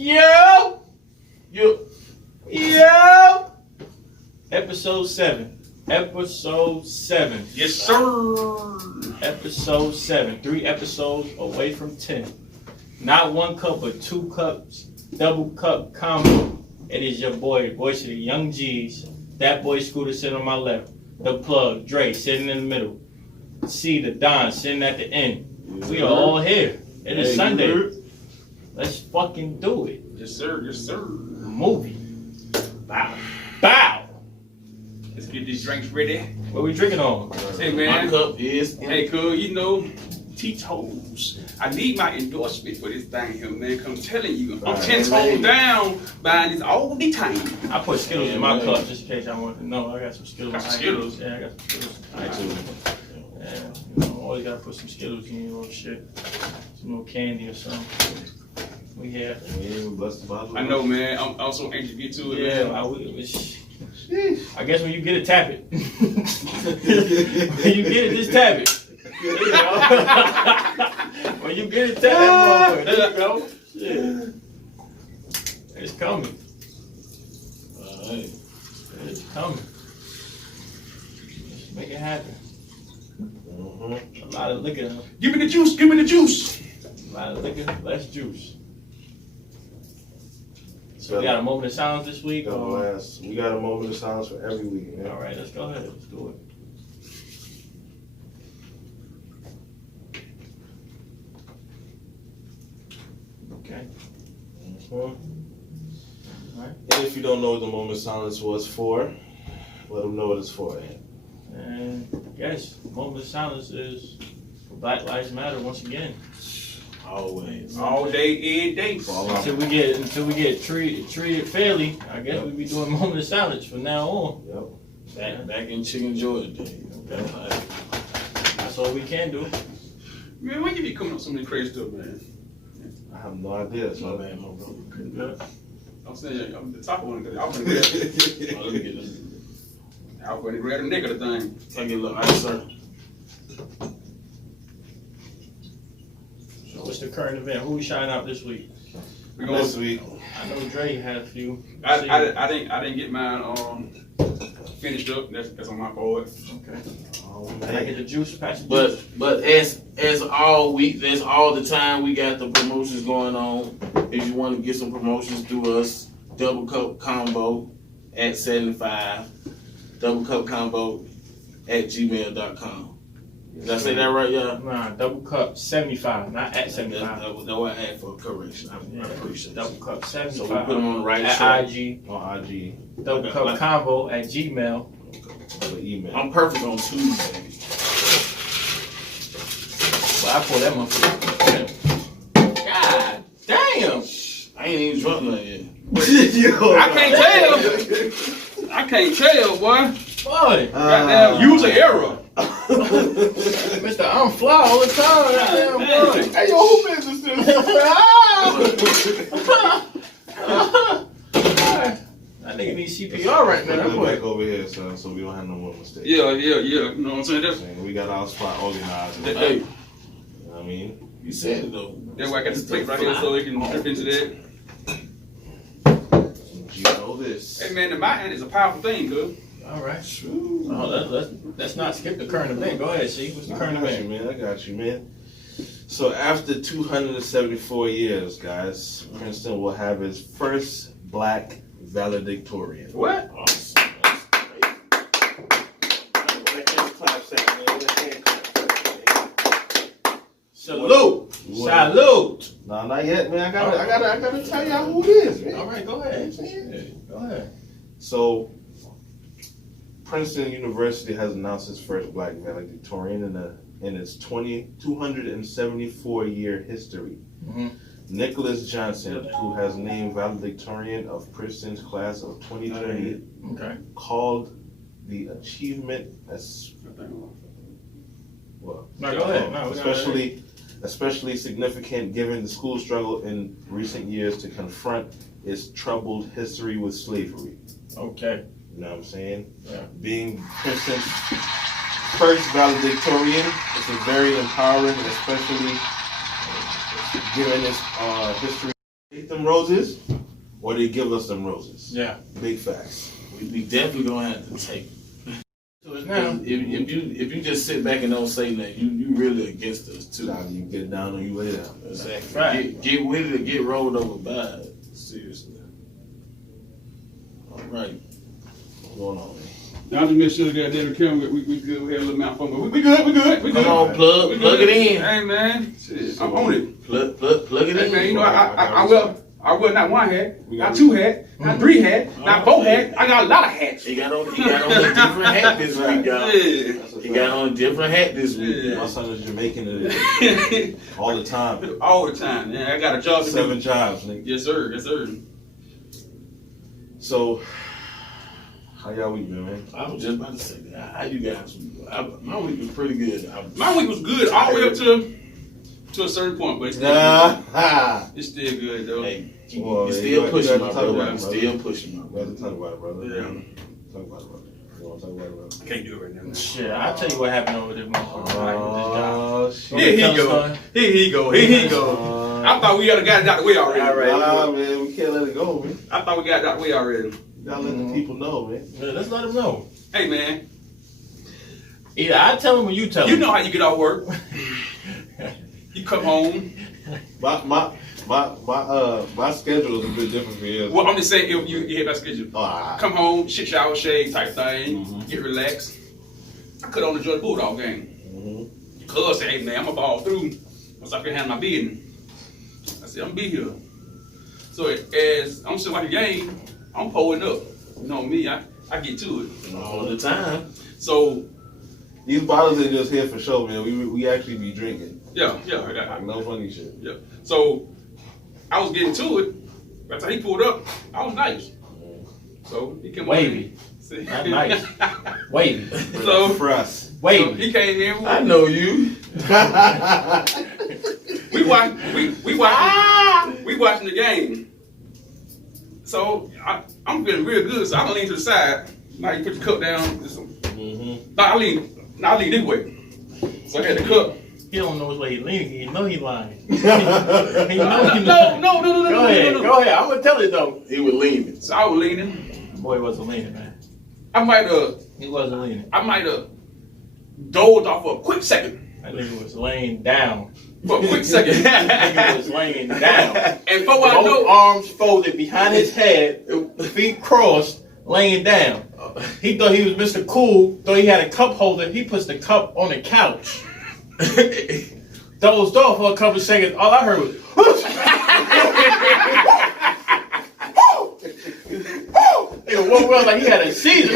Yo! Yo! Episode 7. Episode 7. Yes, sir. Episode 7. 3 episodes away from 10. Not 1 cup, but 2 cups. Double Cup Convo. It is your boys to the Young G's. That boy Scoota sitting on my left. The plug, Dre sitting in the middle. C, the Don sitting at the end. We are all here. It is Sunday. Let's fucking do it. Yes, sir. Yes, sir. Movie. Bow. Bow. Let's get these drinks ready. What we drinking on? Hey, man. My cup is. Hey, cool. You know, Tito's. I need my endorsement for this thing here, man. 'Cause I'm telling you, I'm 10 toes down buying this all the time. I put Skittles in my cup just in case I want to know. I got some Skittles. Got some Skittles? Yeah, I got some Skittles. I too. Yeah, you know, always gotta put some Skittles in your little shit. Some little candy or something. We here. I know, man. I'm also anxious to get to it, Yeah, man. I guess when you get it, tap it. When you get it, just tap it. When you get it, tap that motherfucker. There you go. Shit. It's coming. Alright. It's coming. Let's make it happen. A lot of liquor. Give me the juice. Give me the juice. A lot of liquor, less juice. So we got a moment of silence this week? We got a moment of silence for every week, man. All right, let's go ahead. Let's do it. Okay. All right. And if you don't know what the moment of silence was for, let them know what it's for. And yes, moment of silence is for Black Lives Matter once again. Always. All day, every day. Until we get treated fairly, I guess we'll be doing moment of silence from now on. Yep. Back in Chicken Jordan day. Okay. That's all we can do. Man, when you be coming up with so many crazy stuff, man? I have no idea. That's Oh, my bad, my brother. Good. I'm saying, I'm the top one. I was going to grab Let me get this. I was going to grab the neck of the thing. Take a look. All right, sir. So what's the current event? Who we shouting out this week? We going This week. I know Dre had a few. I didn't get mine finished up. That's on my board. Okay. Oh, Can I get the juice? Pass the juice. But as all week, that's all the time we got the promotions going on. If you want to get some promotions through us, Double Cup Convo at 75, Double Cup Convo at gmail.com. Did I say that right, y'all? Nah, Double Cup 75, not at 75. That was what I asked for correction. I appreciate it. Double Cup 75. So we put them on the right at track. IG. On IG. Double Cup Convo at Gmail. Email. I'm perfect on Tuesdays. Well, I pull that motherfucker. God damn! I ain't even drunk nothing yet. I can't tell, boy. Boy. Goddamn, user error. Mr. I'm fly all the time. Goddamn, boy. Hey, yo, who business That nigga need CPR right now. Put back over here, son, so we don't have no more mistakes. Yeah. You know what I'm saying? That's We got our spot organized. hey. You know what I mean? You said it though. That's why I got this plate right here so it can drip into that. You know this. Hey man, the mind is a powerful thing, cuz. All right. Let's not skip the current event. Go ahead, see. What's the current event? I got you, man. So after 274 years, guys, Princeton will have its first black valedictorian. What? Awesome. Salute. Salute. No, not yet, man. I gotta tell y'all who it is, man. All right, go ahead. Go ahead. So, Princeton University has announced its first black valedictorian in its 274-year history. Mm-hmm. Nicholas Johnson, who has named valedictorian of Princeton's class of 2030, called the achievement as well. No, go ahead. No, especially significant given the school struggle in recent years to confront its troubled history with slavery. Okay. You know what I'm saying? Yeah. Being Princeton's first valedictorian is very empowering, especially given its history. Take them roses, or they give us them roses. Yeah. Big facts. We definitely gonna have to take it. So it's now. If you just sit back and don't say nothing, you really against us too. Now you get down or you lay down. Exactly. Right. Get with it or get rolled over by it. Seriously. All right. What's going on, man? Now just make sure that the camera, we good. We have a little malfunction. We good. We good. Come on, plug it in. Hey man, shit, I'm on it. Plug it Hey in. man, you know I wear not one hat, not two hat, not three hat, not four hat. I got a lot of hats. He got on a different hat this week, y'all. Yeah. He got on a different hat this week. Yeah. My son is Jamaican all the time. All the time. Yeah, I got a job to do. 7 jobs, nigga. Yes sir. Yes sir. So, how y'all week been, man? I was just about to say that. How you guys? My week was pretty good. My week was good all the way up to a certain point, but it's still, it's still good though. Hey, Well, you you still got- pushing, you my got to talk brother. about it, You brother. still pushing, my We brother. have to talk about it, brother. Yeah. Talk about it, brother. You want to talk about it, brother? I can't do it right now. Shit, I'll tell you what happened over this motherfucker. Oh, shit. Here he go. Here he go. Here he go. I thought we got it out the way already. Nah, man, we can't let it go, man. I thought we got it out the way already. You gotta let the people know, man. Yeah, let's let him know. Hey man, Either I tell him or you tell him. you know how you get off work. You come home. My schedule is a bit different for you. Well, I'm just saying if you hit that schedule. Ah, Come home, shit, shower, shave type thing. Mhm. Get relaxed. I could only enjoy the Bulldog game. mhm. Cuz said, hey man, I'm gonna ball through once I can handle my business. I said, I'm gonna be here. So as I'm sitting watching the game, I'm pulling up. You know me, I get to it. All the time. So These bottles ain't just here for show, man. We actually be drinking. yeah, I got Like, no funny shit. yeah. So I was getting to it. By the time he pulled up, I was nice. So he came Wavy. See? Not nice. Wavy. So, For us. so Wavy. he came in. I know you. We watching the game. So I'm feeling real good. So I don't lean to the side. Now you put your cup down. Mm-hmm. I lean this way. So I had the cup. He don't know which way he leaning. He know he lying. He No. know he lying. Go ahead. No. Go ahead. I'm gonna tell it though. He was leaning. So I was leaning. Boy wasn't leaning, man. I might have He wasn't leaning. dozed off for a quick second. That nigga was laying down. For a quick second. That nigga was laying down. And for what I Both know, arms folded behind his head, feet crossed, laying down. He thought he was Mr. Cool, thought he had a cup holder. He puts the cup on the couch. Dozed off for a couple of seconds. All I heard was, nigga woke up like he had a seizure.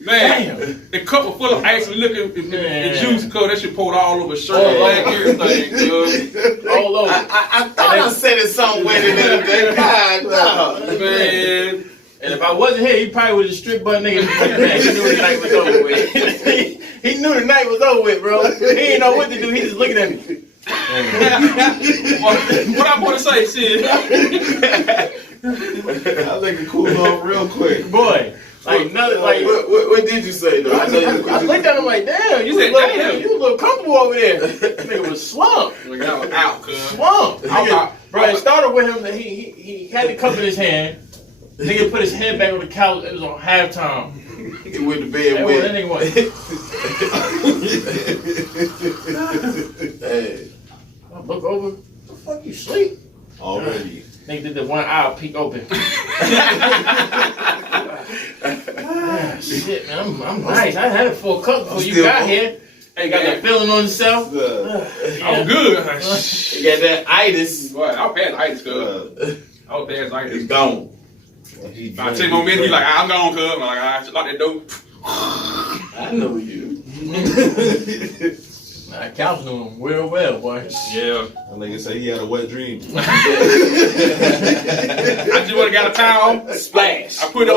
man, Damn. the cup was full of ice. We looking at the Man. juice, cause that shit poured all over shirt, leg, everything. Cause, All over. I thought I said it somewhere the other day. God, no. man. And if I wasn't here, he probably would have stripped butt nigga. He knew the night was over with. He knew the night was over with, bro. He didn't know what to do. He just looking at me. What I want to say, shit. I think it cooled off real quick. Boy, like nothing, like. What did you say though? I know you. I looked at him like, damn, you said, was a little, damn. you was a little comfortable over there. Nigga was slumped. Like, I was out, cuz. Slumped. Nigga, bro, it started with him that he had the cup in his hand. Nigga put his head back on the couch. It was on halftime. He went to bed That with. nigga went. Hey. I look over. What the fuck you sleep? Already. Nigga did the one eye peek open. Ah, shit, man, I'm nice. I had a full cup before you got here. Hey, got that feeling on yourself. I'm good. He got that itis. Boy, I was bad itis, cuz. I was bad itis. It's gone. About 10 more minutes, he like, I'm gone, cuz. I'm like, alright, lock that door. I know you. Nah, couch knew him real well, boy. Yeah. That nigga say he had a wet dream. I just would have got a towel. Splash. I put it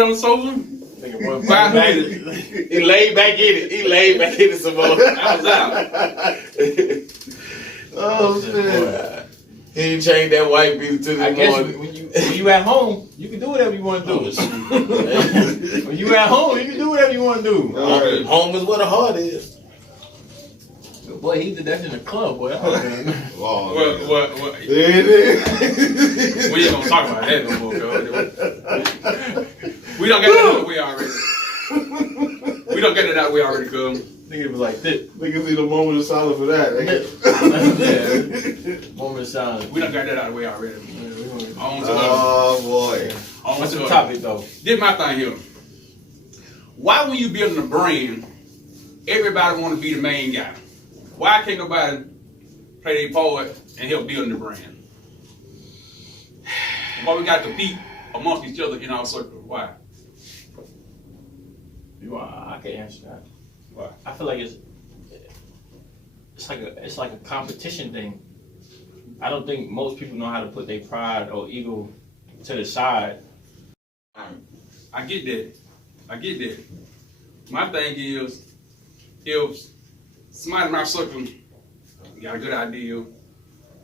on the sofa. Nigga, boy, 5 back. minutes. He laid back in it. He laid back in it some more. I was out. Oh, shit. Boy, he ain't changed that white beater to the I guess morning. when you at home, you can do whatever you want to do. When you at home, you can do whatever you want to do. All right. Home is where the heart is. boy, he did that in the club, boy. Oh, What? There it is. We ain't gonna talk about that no more, cuz. We don't get that out of the way already. We don't get it out of the way already, cuz. Nigga was like this. Niggas need a moment of silence for that. Yeah. Moment of silence. We done got that out of the way already. On to Oh boy. What's the topic though? This my thing here. Why when you building a brand, everybody want to be the main guy? Why can't nobody play their part and help building the brand? Why we got to compete amongst each other in our circle? Why? I can't answer that. Why? I feel like it's like a competition thing. I don't think most people know how to put their pride or ego to the side. I get that. My thing is, if somebody in my circle got a good idea,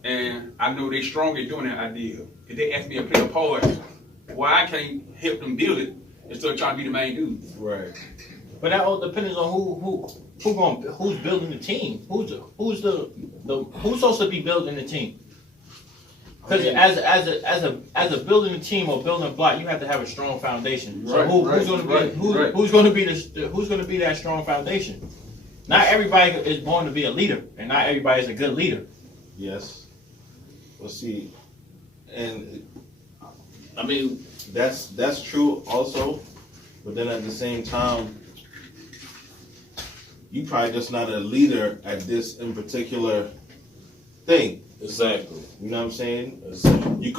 and I know they strong at doing that idea, if they ask me to play a part, why I can't help them build it instead of trying to be the main dude? Right. But that all depends on who's building the team. Who's supposed to be building the team? Because as a building a team or building a block, you have to have a strong foundation. So who's going to be that strong foundation? Not everybody is born to be a leader, and not everybody is a good leader. Yes. Let's see. And I mean, that's true also, but then at the same time, you probably just not a leader at this in particular thing. exactly. You know what I'm saying? Exactly.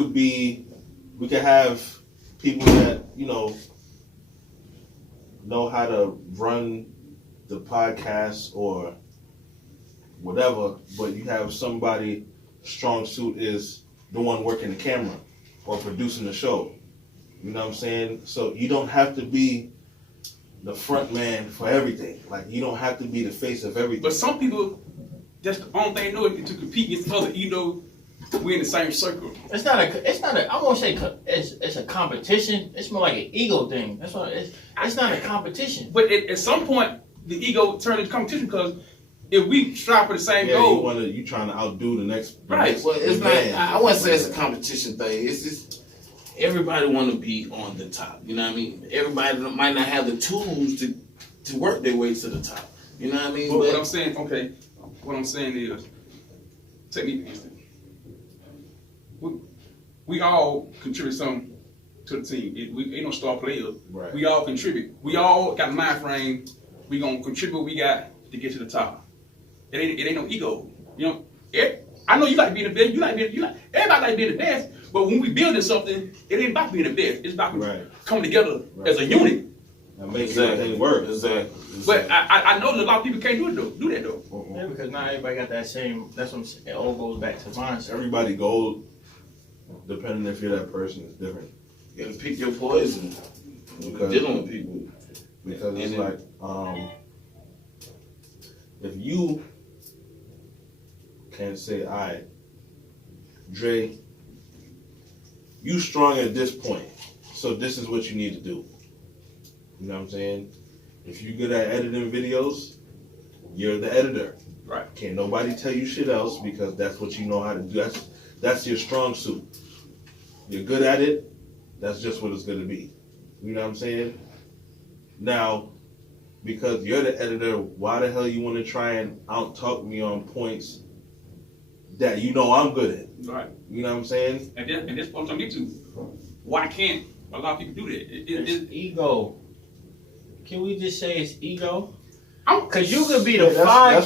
We could have people that, know how to run the podcast or whatever, but you have somebody strong suit is the one working the camera or producing the show. You know what I'm saying? So you don't have to be the front man for everything. Like, you don't have to be the face of everything. But some people, that's the only thing they know is to compete against other, we're in the same circle. It's not a. I won't say it's a competition. It's more like an ego thing. That's what it's not a competition. But at some point, the ego turns into competition because if we strive for the same goal, you trying to outdo the next. Right. Well, it's not. I wouldn't say it's a competition thing. It's just everybody want to be on the top. You know what I mean? Everybody might not have the tools to work their way to the top. You know what I mean? But what I'm saying, what I'm saying is, take me for instance. We all contribute something to the team. We ain't no star players. Right. We all contribute. We all got a mind frame. We gonna contribute what we got to get to the top. It ain't no ego. I know you like being the best. Everybody like being the best. But when we building something, it ain't about being the best. It's about coming together as a unit. That makes everything work. Exactly. But I know that a lot of people can't do that though. Yeah, because not everybody got that same. That's what I'm saying. It all goes back to mindset. Everybody goal, depending if you're that person, is different. You gotta pick your poison. Because Dealing with people. Because it's like, if you can say, all right, Dre, you strong at this point, so this is what you need to do. You know what I'm saying? If you're good at editing videos, you're the editor. Right. Can't nobody tell you shit else because that's what you know how to do. That's your strong suit. You're good at it, that's just what it's gonna be. You know what I'm saying? Now, because you're the editor, why the hell you want to try and out-talk me on points that you know I'm good at? Right. You know what I'm saying? And that's what I'm trying to get to. Why can't a lot of people do that? It's ego. Can we just say it's ego? Because you could be the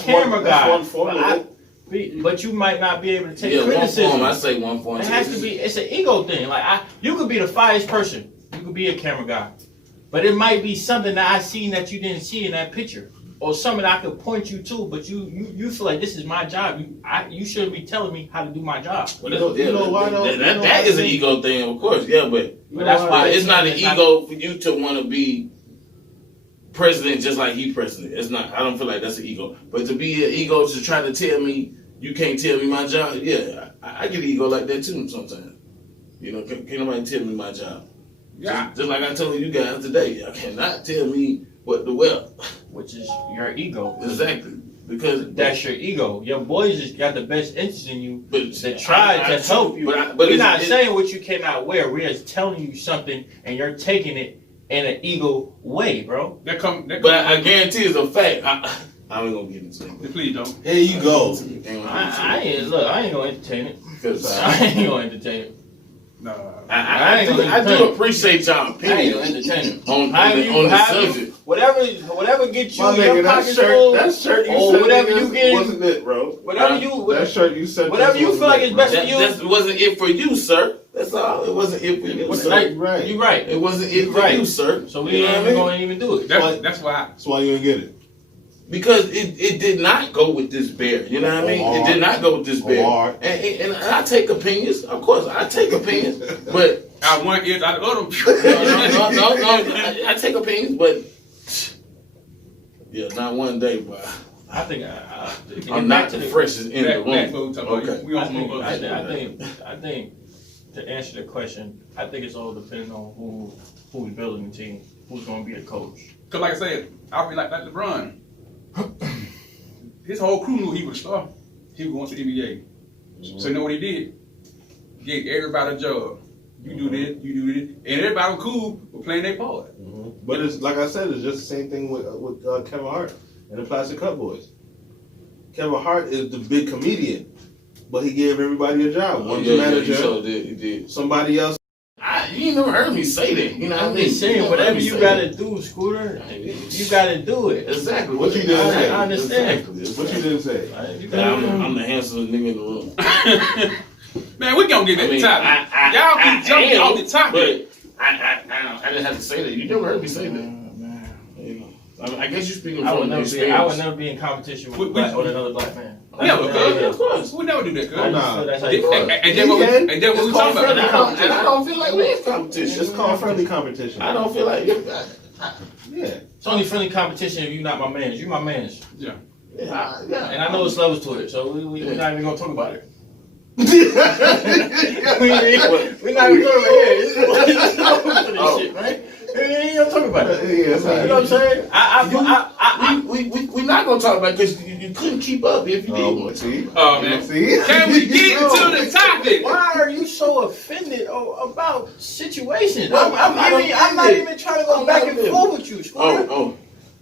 camera guy, That's one form. but you might not be able to take Yeah, criticism. one form. I say one form. It has to be. It's an ego thing. Like you could be the finest person. You could be a camera guy, but it might be something that I seen that you didn't see in that picture, or something I could point you to. But you feel like this is my job. You shouldn't be telling me how to do my job. Well, You know why though? That is an ego thing, of course. Yeah, but that's why it's not an ego for you to want to be president just like he president. It's not. I don't feel like that's an ego. But to be an ego to try to tell me you can't tell me my job, yeah, I get an ego like that too sometimes. Can't nobody tell me my job. Yeah. Just like I told you guys today, I cannot tell me what to wear. Which is your ego. Exactly. Because That's your ego. Your boys just got the best interest in you. but They tried to help you. But We're not saying what you cannot wear. We're just telling you something, and you're taking it in an ego way, bro. But I guarantee it's a fact. I ain't gonna get into it. Please don't. Here you go. I ain't gonna entertain it. Because I ain't gonna entertain it. No. I do appreciate y'all I ain't opinion gonna entertain it. on the subject. Whatever gets you My your nigga, pockets full, that shirt you or said whatever nigga, you get, wasn't it, bro? That shirt you said whatever you feel like is best for That you. wasn't it for you, sir. That's all. It wasn't it for you, sir. Right. You right. It wasn't it for you, sir. So we ain't even gonna even do it. That's why. That's why you didn't get it. Because it did not go with this bear. You know what I mean? It did not go with this bear. And I take opinions. Of course, I take opinions. But I want it out of other. no. I take opinions, but yeah, not one day, but I think I'm not the freshest in the room. Okay. We I on some more think to answer the question, I think it's all depending on who's building the team, who's gonna be the coach. Cause like I said, I feel like LeBron. His whole crew knew he was a star. He was going to the NBA. So you know what he did? He gave everybody a job. You do this, you do this, and everybody was cool with playing their part. But it's like I said, it's just the same thing with Kevin Hart and the Plastic Cup Boys. Kevin Hart is the big comedian, but he gave everybody a job. One's a manager. He did. Somebody else. You ain't never heard me say that. You know what I I'm mean? just saying, whatever you gotta do, Scooter, you gotta do it. Exactly. What you didn't say. I understand. Exactly. What you didn't say. I'm the handsomest nigga in the room. Man, we gonna get that topic. Y'all keep jumping off the topic. But I didn't have to say that. You never heard me say that. You know, I guess you're speaking I from would experience. never be in competition with with another black man. Of course. We never do that, cuz. Nah. That's how you feel. And then what we talking about? And I don't feel like we're in competition. It's called friendly competition. I don't feel like Yeah. It's only friendly competition if you're not my man. You my man. Yeah. yeah. And I know it's levels to it, so we're not even gonna talk about it. We're not even talking about it. This shit, right? We ain't gonna talk about it. You know what I'm saying? We're not gonna talk about it because you couldn't keep up if you did. See? Oh man. See? Can we get to the topic? Why are you so offended about situations? Well, I'm not even trying to go back and forth with you, Scooter. Oh.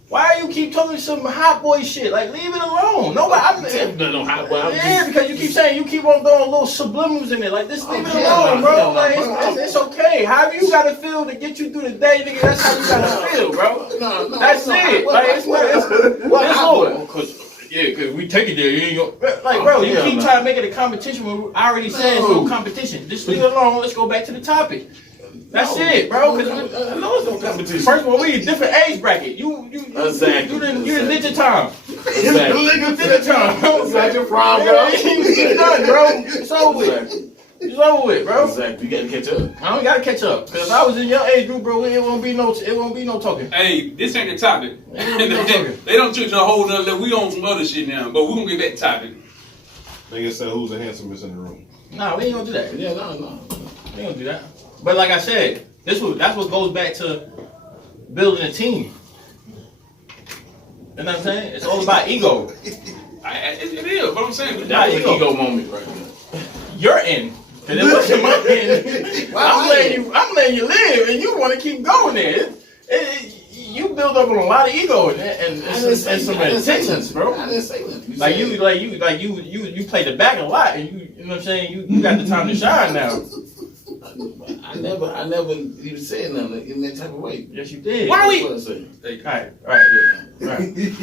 Why you keep talking some hot boy shit? Like, leave it alone. Nobody. No hot boy. Yeah, because you keep saying you keep on throwing little subliminals in it. Like, just leave it alone, bro. Like, it's okay. However you gotta feel to get you through the day, nigga. That's how you gotta feel, bro. No. That's it. Like, it's yeah, because we take it there. You ain't gonna, like, bro, you keep trying to make it a competition when I already said it's no competition. Just leave it alone. Let's go back to the topic. That's it, bro. I know it's no competition. First of all, we a different age bracket. You Exactly. You the ninja time. Exactly. Ninja time. That's your problem, bro. It's done, bro. It's over with. It's over with, bro. Exactly. You gotta catch up. I don't gotta catch up. Cause if I was in your age group, bro, it won't be no talking. Hey, this ain't the topic. talking. They don't treat you a whole nother level. We on some other shit now, but we gonna get that topic. Nigga said who's the handsomest in the room. Nah, we ain't gonna do that. Yeah, no. We ain't gonna do that. But like I said, that's what goes back to building a team. You know what I'm saying? It's all about ego. It is, but I'm saying. That's an ego moment right now. You're in. Cause it wasn't my end. I'm letting you live, and you want to keep going there. You build up on a lot of ego and some intentions, bro. I didn't say that. You play the back a lot, and you know what I'm saying. You got the time to shine now. I never even said nothing in that type of way. Yes, you did. Why we? What I say? Right.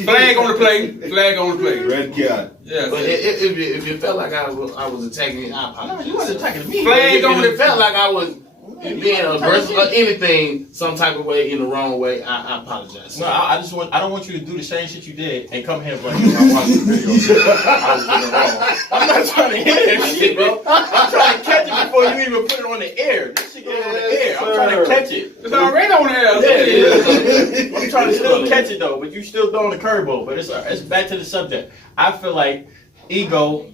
Flag on the play. Flag on the play. Red card. Yeah. But if it felt like I was attacking you, I apologize. No, you wasn't attacking me. Flag on If the it felt like I was being aggressive or anything, some type of way, in the wrong way, I apologize. No, I don't want you to do the same shit you did and come here like I'm watching the video. I was doing it wrong. I'm not trying to hear that shit, bro. I'm trying to catch it before you even put it on the air. This shit goes on the air. I'm trying to catch it. It's already on the air. I'm trying to still catch it though, but you still throwing the curveball. But it's back to the subject. I feel like ego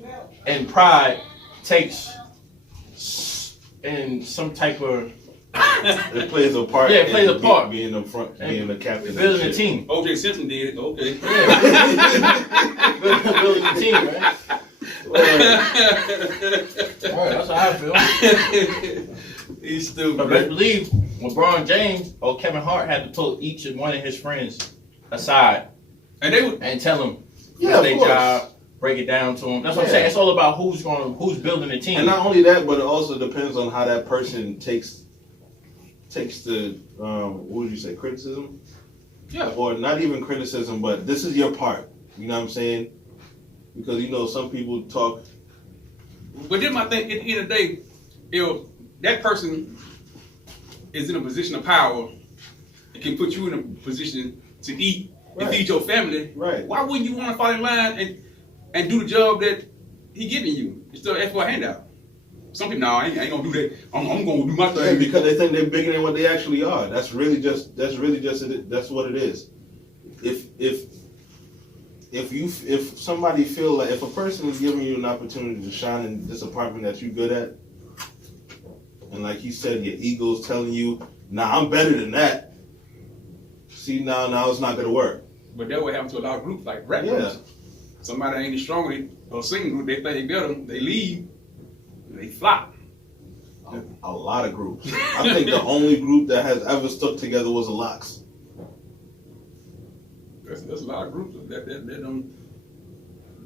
and pride takes in some type of It plays a part. Yeah, it plays a part. Being the front, being the captain. Building a team. O.J. Simpson did it. Okay. Building a team, right? Right, that's how I feel. He's stupid. But best believe LeBron James or Kevin Hart had to pull each and one of his friends aside And they would. and tell them Yeah, what's of their course. job, break it down to them. That's what I'm Yeah. saying. It's all about who's building the team. And not only that, but it also depends on how that person takes the what would you say, criticism? Yeah. Or not even criticism, but this is your part. You know what I'm saying? Because you know some people talk. But then my thing, at the end of the day, if that person is in a position of power, it can put you in a position to eat and Right. feed your family. Right. Why wouldn't you want to fall in line and do the job that he giving you instead of ask for a handout? Some people, no, I ain't gonna do that. I'm gonna do my Yeah, thing. because they think they're bigger than what they actually are. That's what it is. If somebody feel like, if a person is giving you an opportunity to shine in this apartment that you're good at, and like you said, your ego's telling you, nah, I'm better than that. See, now it's not gonna work. But that would happen to a lot of groups, like rap Yeah. groups. Somebody ain't as strong or singing group, they think they better, they leave, they flop. A lot of groups. I think the only group that has ever stuck together was the Locks. There's a lot of groups that don't.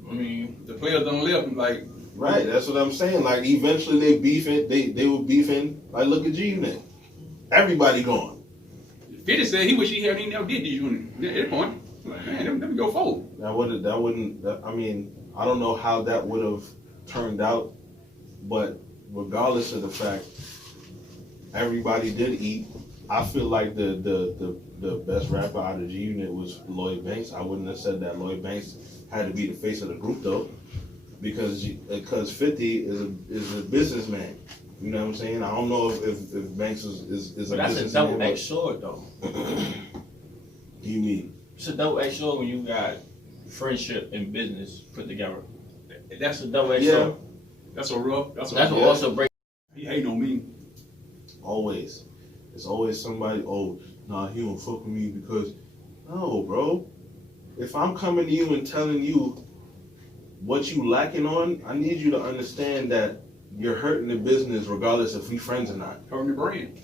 I mean, The players don't live like. Right, that's what I'm saying. Like eventually they beefing, they were beefing. Like look at G-Unit. Everybody gone. 50 said he wish he had never did these units. At that point, like, man, let me go forward. I mean, I don't know how that would have turned out, but regardless of the fact, everybody did eat. I feel like the best rapper out of G-Unit was Lloyd Banks. I wouldn't have said that Lloyd Banks had to be the face of the group though, because 50 is a businessman. You know what I'm saying? I don't know if Banks is but a that's a businessman. double-edged sword, though. You mean? It's a double-edged sword when you got friendship and business put together. That's a double-edged Yeah. sword. That's a rough. That's what also breaks. He hating on me. Always. It's always somebody, oh, nah, he don't fuck with me because, no, bro. If I'm coming to you and telling you what you lacking on, I need you to understand that you're hurting the business regardless if we friends or not. Hurting the brand.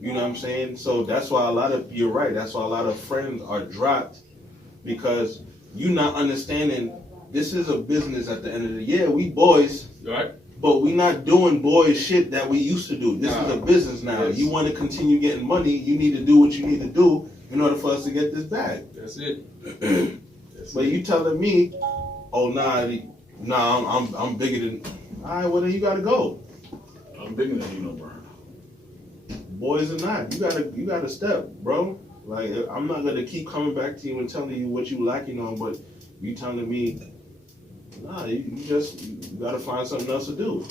You know what I'm saying? So that's why you're right, that's why a lot of friends are dropped, because you not understanding this is a business at the end of the year. We boys, Right? but we not doing boys shit that we used to do. This is a business now. Yes. You want to continue getting money, you need to do what you need to do in order for us to get this bag. That's it. But you telling me, oh nah, I'm bigger than. All right, well then you gotta go. I'm bigger than you, no, bro. Boys or not, you gotta step, bro. Like I'm not gonna keep coming back to you and telling you what you lacking on, but you telling me, nah, you gotta find something else to do.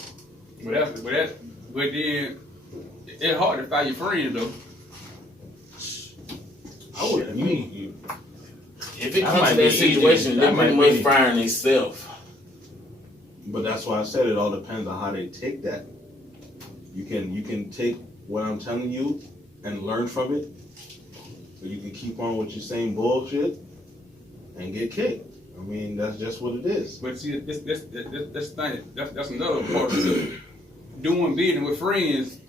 But then it's hard to find your friends though. I would. If it That comes might to be that situation, easy. they That might pretty much be- firing themselves. But that's why I said it all depends on how they take that. You can take what I'm telling you and learn from it, or you can keep on with your same bullshit and get kicked. I mean, that's just what it is. But see, this thing, that's another part of it. Doing business with friends.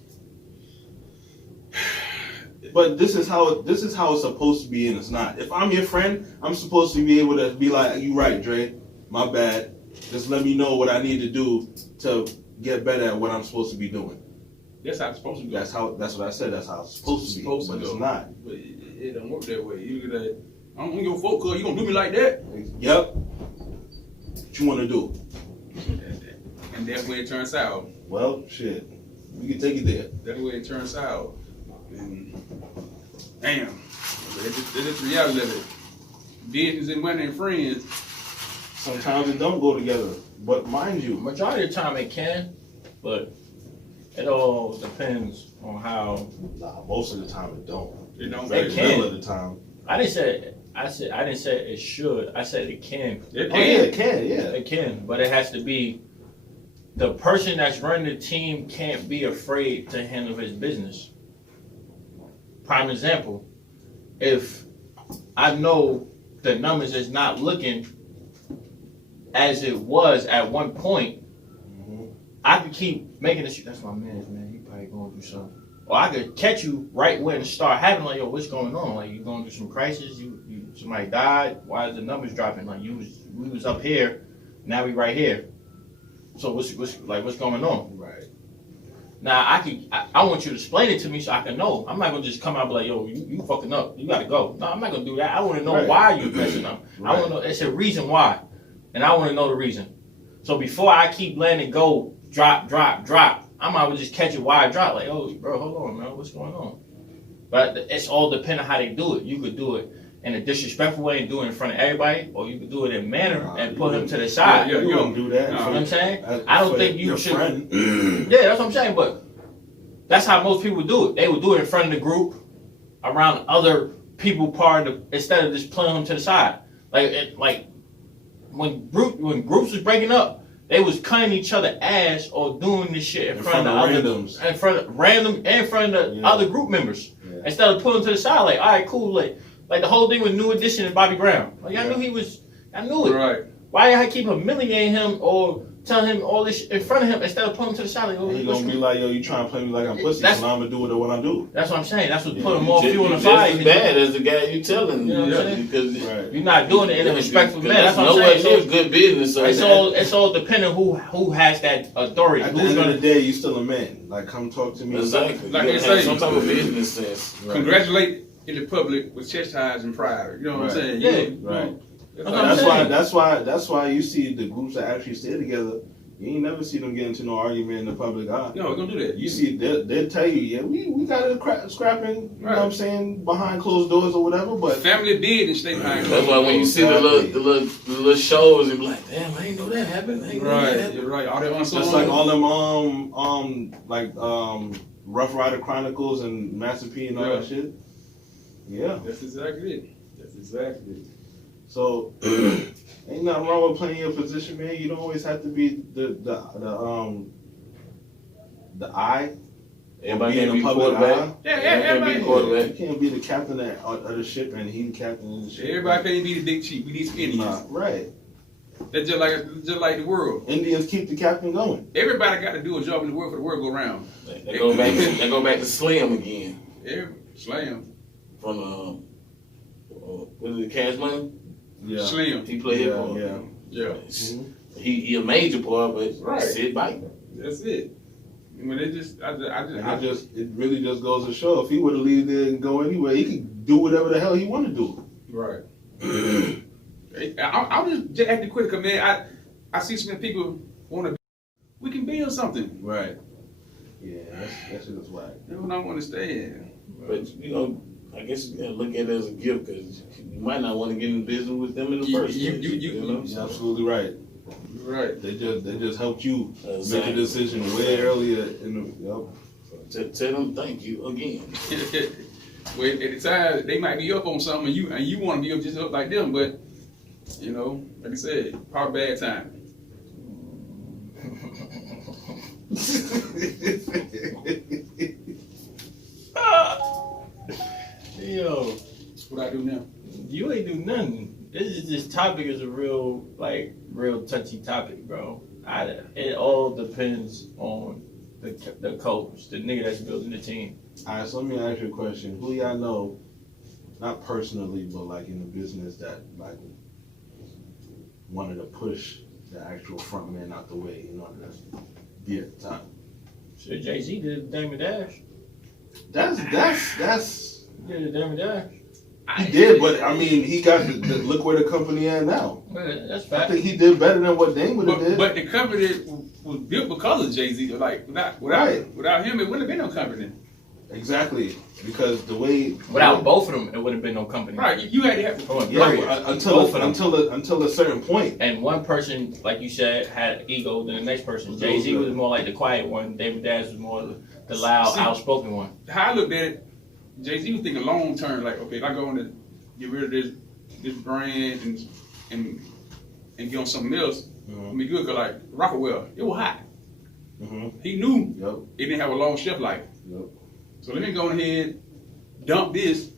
But this is how it's supposed to be, and it's not. If I'm your friend, I'm supposed to be able to be like, "You right, Dre. My bad. Just let me know what I need to do to get better at what I'm supposed to be doing." That's how it's supposed to go. That's what I said. That's how it's supposed to be, Supposed to but it's go. not. But it don't work that way. You like, I'm gonna go folk, cause you gonna do me like that. Yep. What you want to do? And that's where it turns out. Well, shit. We can take it there. That's where it turns out. And damn, that's the reality of it. Business and money and friends. Sometimes it don't go together. But mind you, Majority of the time it can, but it all depends on how. most of the time it don't. It don't. It Very can. little of the time. I didn't say it should. I said it can. It Oh yeah, can. it can. Yeah. It can, but it has to be the person that's running the team can't be afraid to handle his business. Prime example, if I know the numbers is not looking as it was at one point, I could keep making this. That's my man. He probably going through something. Or I could catch you right when it start happening. Like, yo, what's going on? Like, you going through some crisis? You somebody died? Why is the numbers dropping? Like, we was up here, now we right here. So what's going on? Right. Now I want you to explain it to me so I can know. I'm not gonna just come out and be like, yo, you fucking up. You gotta go. No, I'm not gonna do that. I want to know why you messing up. I want to know. It's a reason why, and I want to know the reason. So before I keep letting it go, drop, I might well just catch it why I drop. Like, oh, bro, hold on, man, what's going on? But it's all depending on how they do it. You could do it in a disrespectful way and do it in front of everybody, or you could do it in manner and put him to the side. You don't do that. You know what I'm saying? I don't think you should. Friend. Yeah, that's what I'm saying. But that's how most people do it. They would do it in front of the group, around other people instead of just pulling them to the side. Like when groups was breaking up, they was cutting each other ass or doing this shit in front of randoms, in front of the other group members. Yeah. Instead of pulling them to the side, like, all right, cool, like the whole thing with New Edition and Bobby Brown. Like, I knew it. Right. Why did I keep humiliating him or telling him all this shit in front of him instead of pulling him to the side? Like, oh, he gonna be like, yo, you trying to play me like I'm pussy, so I'm gonna do what I do. That's what I'm saying. That's what put him more fuel on the fire. Just as bad as the guy you telling. You know what I'm saying? Because you're not doing it in a respectful manner. That's what I'm saying. Nowhere near good business. So it's all depending who has that authority. At the end of the day, you still a man. Like, come talk to me. Exactly. Like they say, some type of business sense. Right. Congratulate in the public with chest highs and pride. You know what I'm saying? Yeah. Right. That's why you see the groups that actually stay together. You ain't never see them get into no argument in the public eye. No, we're gonna do that. You see, they'll tell you, yeah, we got a scrapping, you know what I'm saying, behind closed doors or whatever. But family did and stay behind. That's why when you see the little shows and be like, damn, I ain't know that happened. Right, you're right. All that just like all them Rough Rider Chronicles and Master P and all that shit. Yeah, that's exactly it. So ain't nothing wrong with playing your position, man. You don't always have to be the eye. Everybody can't be quarterback. Everybody. You can't be the captain of the ship and he the captain of the ship. Everybody can't be the big chief. We need some Indians. Right. That's just like the world. Indians keep the captain going. Everybody got to do a job in the world for the world to go around. They go back to Slim again. Slam. From what is it, Cash Money? Yeah. Slim. He played hip hop. Yeah. Mm-hmm. He a major part, but sit back. That's it. When it really just goes to show if he would have leave there and go anywhere, he could do whatever the hell he want to do. Right. I'll just acting quick, man. I see so many people want to. We can build something. Right. Yeah, that shit is whack. That's what I want to stay in. But I guess you gotta look at it as a gift because you might not want to get in business with them in the first place. You're absolutely right. Right. They just helped you make a decision way earlier in the. So tell them thank you again. Well, at the time they might be up on something and you want to be up just up like them, but like I said, probably bad time. Yo, what I do now? You ain't do nothing. This topic is a real touchy topic, bro. It all depends on the coach, the nigga that's building the team. All right, so let me ask you a question. Who y'all know, not personally, but like in the business that like wanted to push the actual front man out the way in order to be at the top? Shit, Jay-Z did Damon Dash. That's He did Damon Dash. He did, but I mean, he got look where the company at now. Yeah, that's fact. I think he did better than what Dame would have did. But the company was built because of Jay-Z. Like without him, it wouldn't have been no company. Exactly, because the way without both of them, it would have been no company. Right, you had to have until a certain point. And one person, like you said, had ego than the next person. Jay-Z was more like the quiet one. David Dash was more the loud, outspoken one. How I looked at it, Jay-Z was thinking long term. Like, okay, if I go on to get rid of this brand and get on something else, it'll be good. Cause like Rockwell, it was hot. He knew Yep. it didn't have a long shelf life. Yep. So let me go ahead, dump the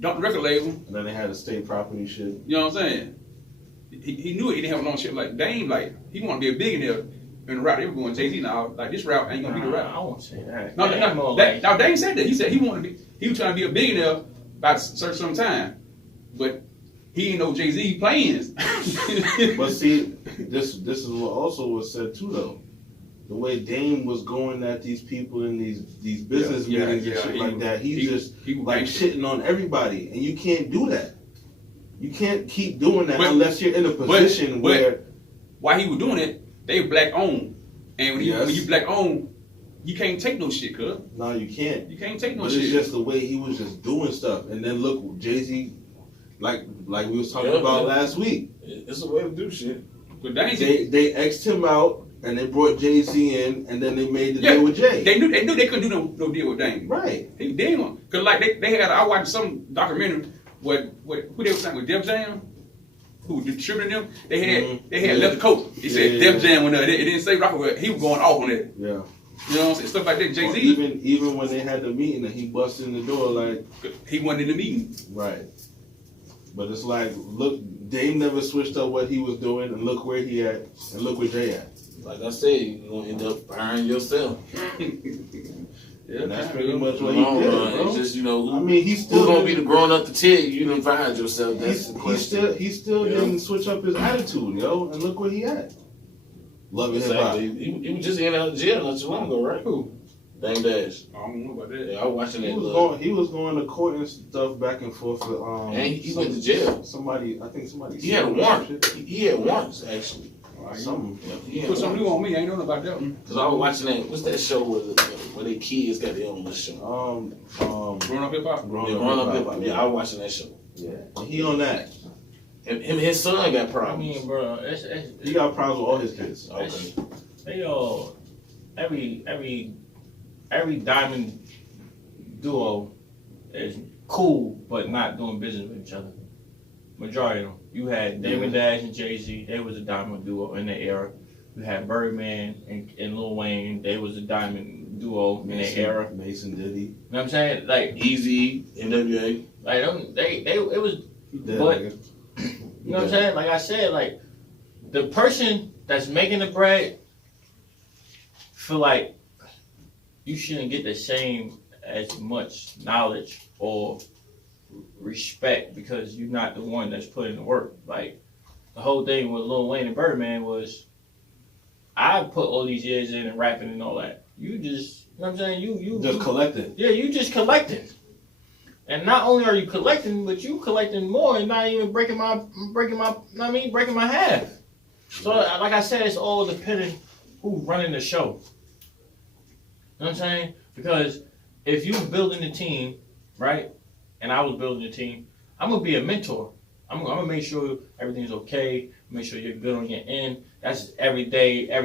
record label. And then they had the state property shit. You know what I'm saying? He knew it didn't have a long shelf life. Dame, like, he want to be a billionaire in the route they were going. Jay-Z now, like, this route ain't gonna be the route. I won't say that. Now Dame said that. He said he was trying to be a billionaire by a certain time, but he ain't know Jay-Z plans. But see, this is what also was said too though. The way Dame was going at these people in these business meetings and shit like that, he was like shitting on everybody, and you can't do that. You can't keep doing that unless you're in a position where. While he was doing it, they were black owned, and when you black owned, you can't take no shit, cuz. No, you can't. You can't take no but shit. It's just the way he was just doing stuff, and then look, Jay-Z, like we was talking about last week. It's a way to do shit. But they X'd him out. And they brought Jay-Z in, and then they made the deal with Jay. They knew they couldn't do no deal with Dame. Right. He damn. Cause like they had, I watched some documentary who they were saying with Def Jam, who distributed them. They had leather coat. It said Def Jam on there. It didn't say Rocket. He was going off on it. Yeah. You know what I'm saying? Stuff like that. Jay-Z. Even when they had the meeting and he busted in the door, like he wasn't in the meeting. Right. But it's like, look, Dame never switched up what he was doing, and look where he at, and look where Jay at. Like I said, you're gonna end up firing yourself. And that's pretty much what he did, bro. It's just, you know, I mean, he's still who's gonna be the grown up to tell you done fired yourself. That's the question. He still didn't switch up his attitude, yo, and look where he at. Loving hip hop. He was just in and out of jail not too long ago, right? Who? Dame Dash. I don't know about that. Yeah, I was watching that. He was going to court and stuff back and forth with and he went to jail. Somebody. He had a warrant. He had warrants actually. Something. You put something new on me. I ain't know about that one. Cause I was watching that. What's that show where they kids got their own little show? Growing Up Hip Hop. Growing Up Hip Hop. Yeah, I was watching that show. Yeah, he on that. And his son got problems. I mean, bro, he got problems with all his kids. Okay. They all every diamond duo is cool, but not doing business with each other. Majority of them. You had Damon Dash and Jay-Z. They was a diamond duo in their era. You had Birdman and Lil Wayne. They was a diamond duo in their era. Mason Diddy. You know what I'm saying? Like Easy, NWA. Like it was. But you know what I'm saying? Like I said, like the person that's making the bread feel like you shouldn't get the same as much knowledge or respect because you're not the one that's putting the work. Like the whole thing with Lil Wayne and Birdman was I put all these years in and rapping and all that. You just, you know what I'm saying? You just collecting. Yeah, you just collecting. And not only are you collecting, but you collecting more and not even breaking my half. So like I said, it's all depending who's running the show. You know what I'm saying? Because if you building a team, right, and I was building a team, I'm gonna be a mentor. I'm gonna make sure everything's okay. Make sure you're good on your end. That's every day, I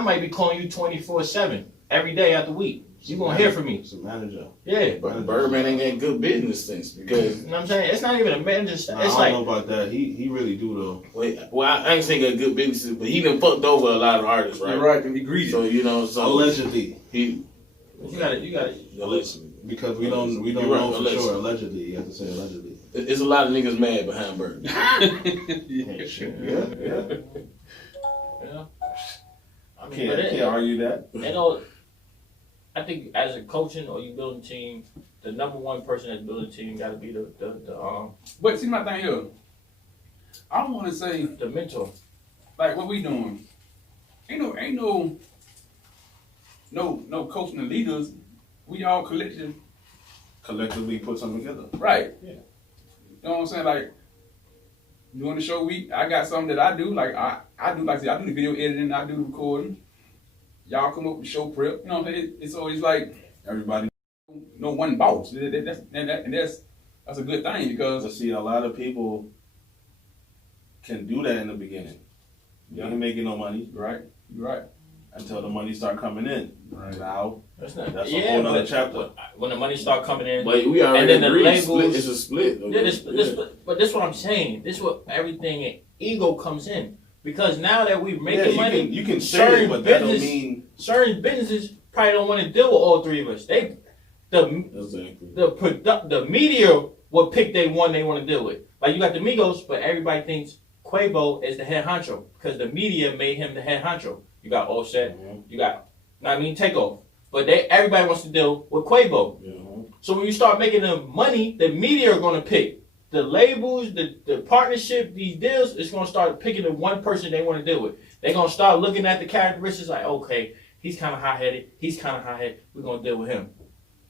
might be calling you 24/7 every day out the week. You gonna hear from me. It's a manager. Yeah. But Birdman ain't got good business sense because you know what I'm saying? It's not even a manager. It's I don't know about that. He really do though. Wait, well, I ain't saying got good business, but he done fucked over a lot of artists, right? You're right, and he greedy. So you know, allegedly. You got it. Allegedly. Because we don't know for sure. Allegedly, you have to say allegedly. There's a lot of niggas mad behind Birdman. Yeah. I mean, Can't argue that. I think as a coaching or you building a team, the number one person that's building a team got to be the But see my thing here. I don't want to say the mentor. like what we doing. Ain't no coaching the leaders. We all Collectively put something together. right. Yeah. You know what I'm saying? Like during the show week, I got something that I do. Like I do like I do the video editing, I do the recording. Y'all come up with show prep. You know what I'm saying? It's always like everybody no one boss. That's a good thing because But see, a lot of people can do that in the beginning. You ain't making no money. right. You're right. Until the money start coming in. Right. Now, That's a whole nother chapter. When the money start coming in, But we already and then the agreed, labels, it's a split. but this is what I'm saying. This is what everything ego comes in. Because now that we're making money, you can say it, but that don't mean certain businesses probably don't want to deal with all three of us. The media will pick they one they want to deal with. Like you got the Migos, but everybody thinks Quavo is the head honcho because the media made him the head honcho. You got Offset, you got Takeoff, but everybody wants to deal with Quavo. So when you start making the money, the media are going to pick the labels, the partnership, these deals. It's going to start picking the one person they want to deal with. They're going to start looking at the characteristics like, okay, he's kind of hot-headed. We're going to deal with him.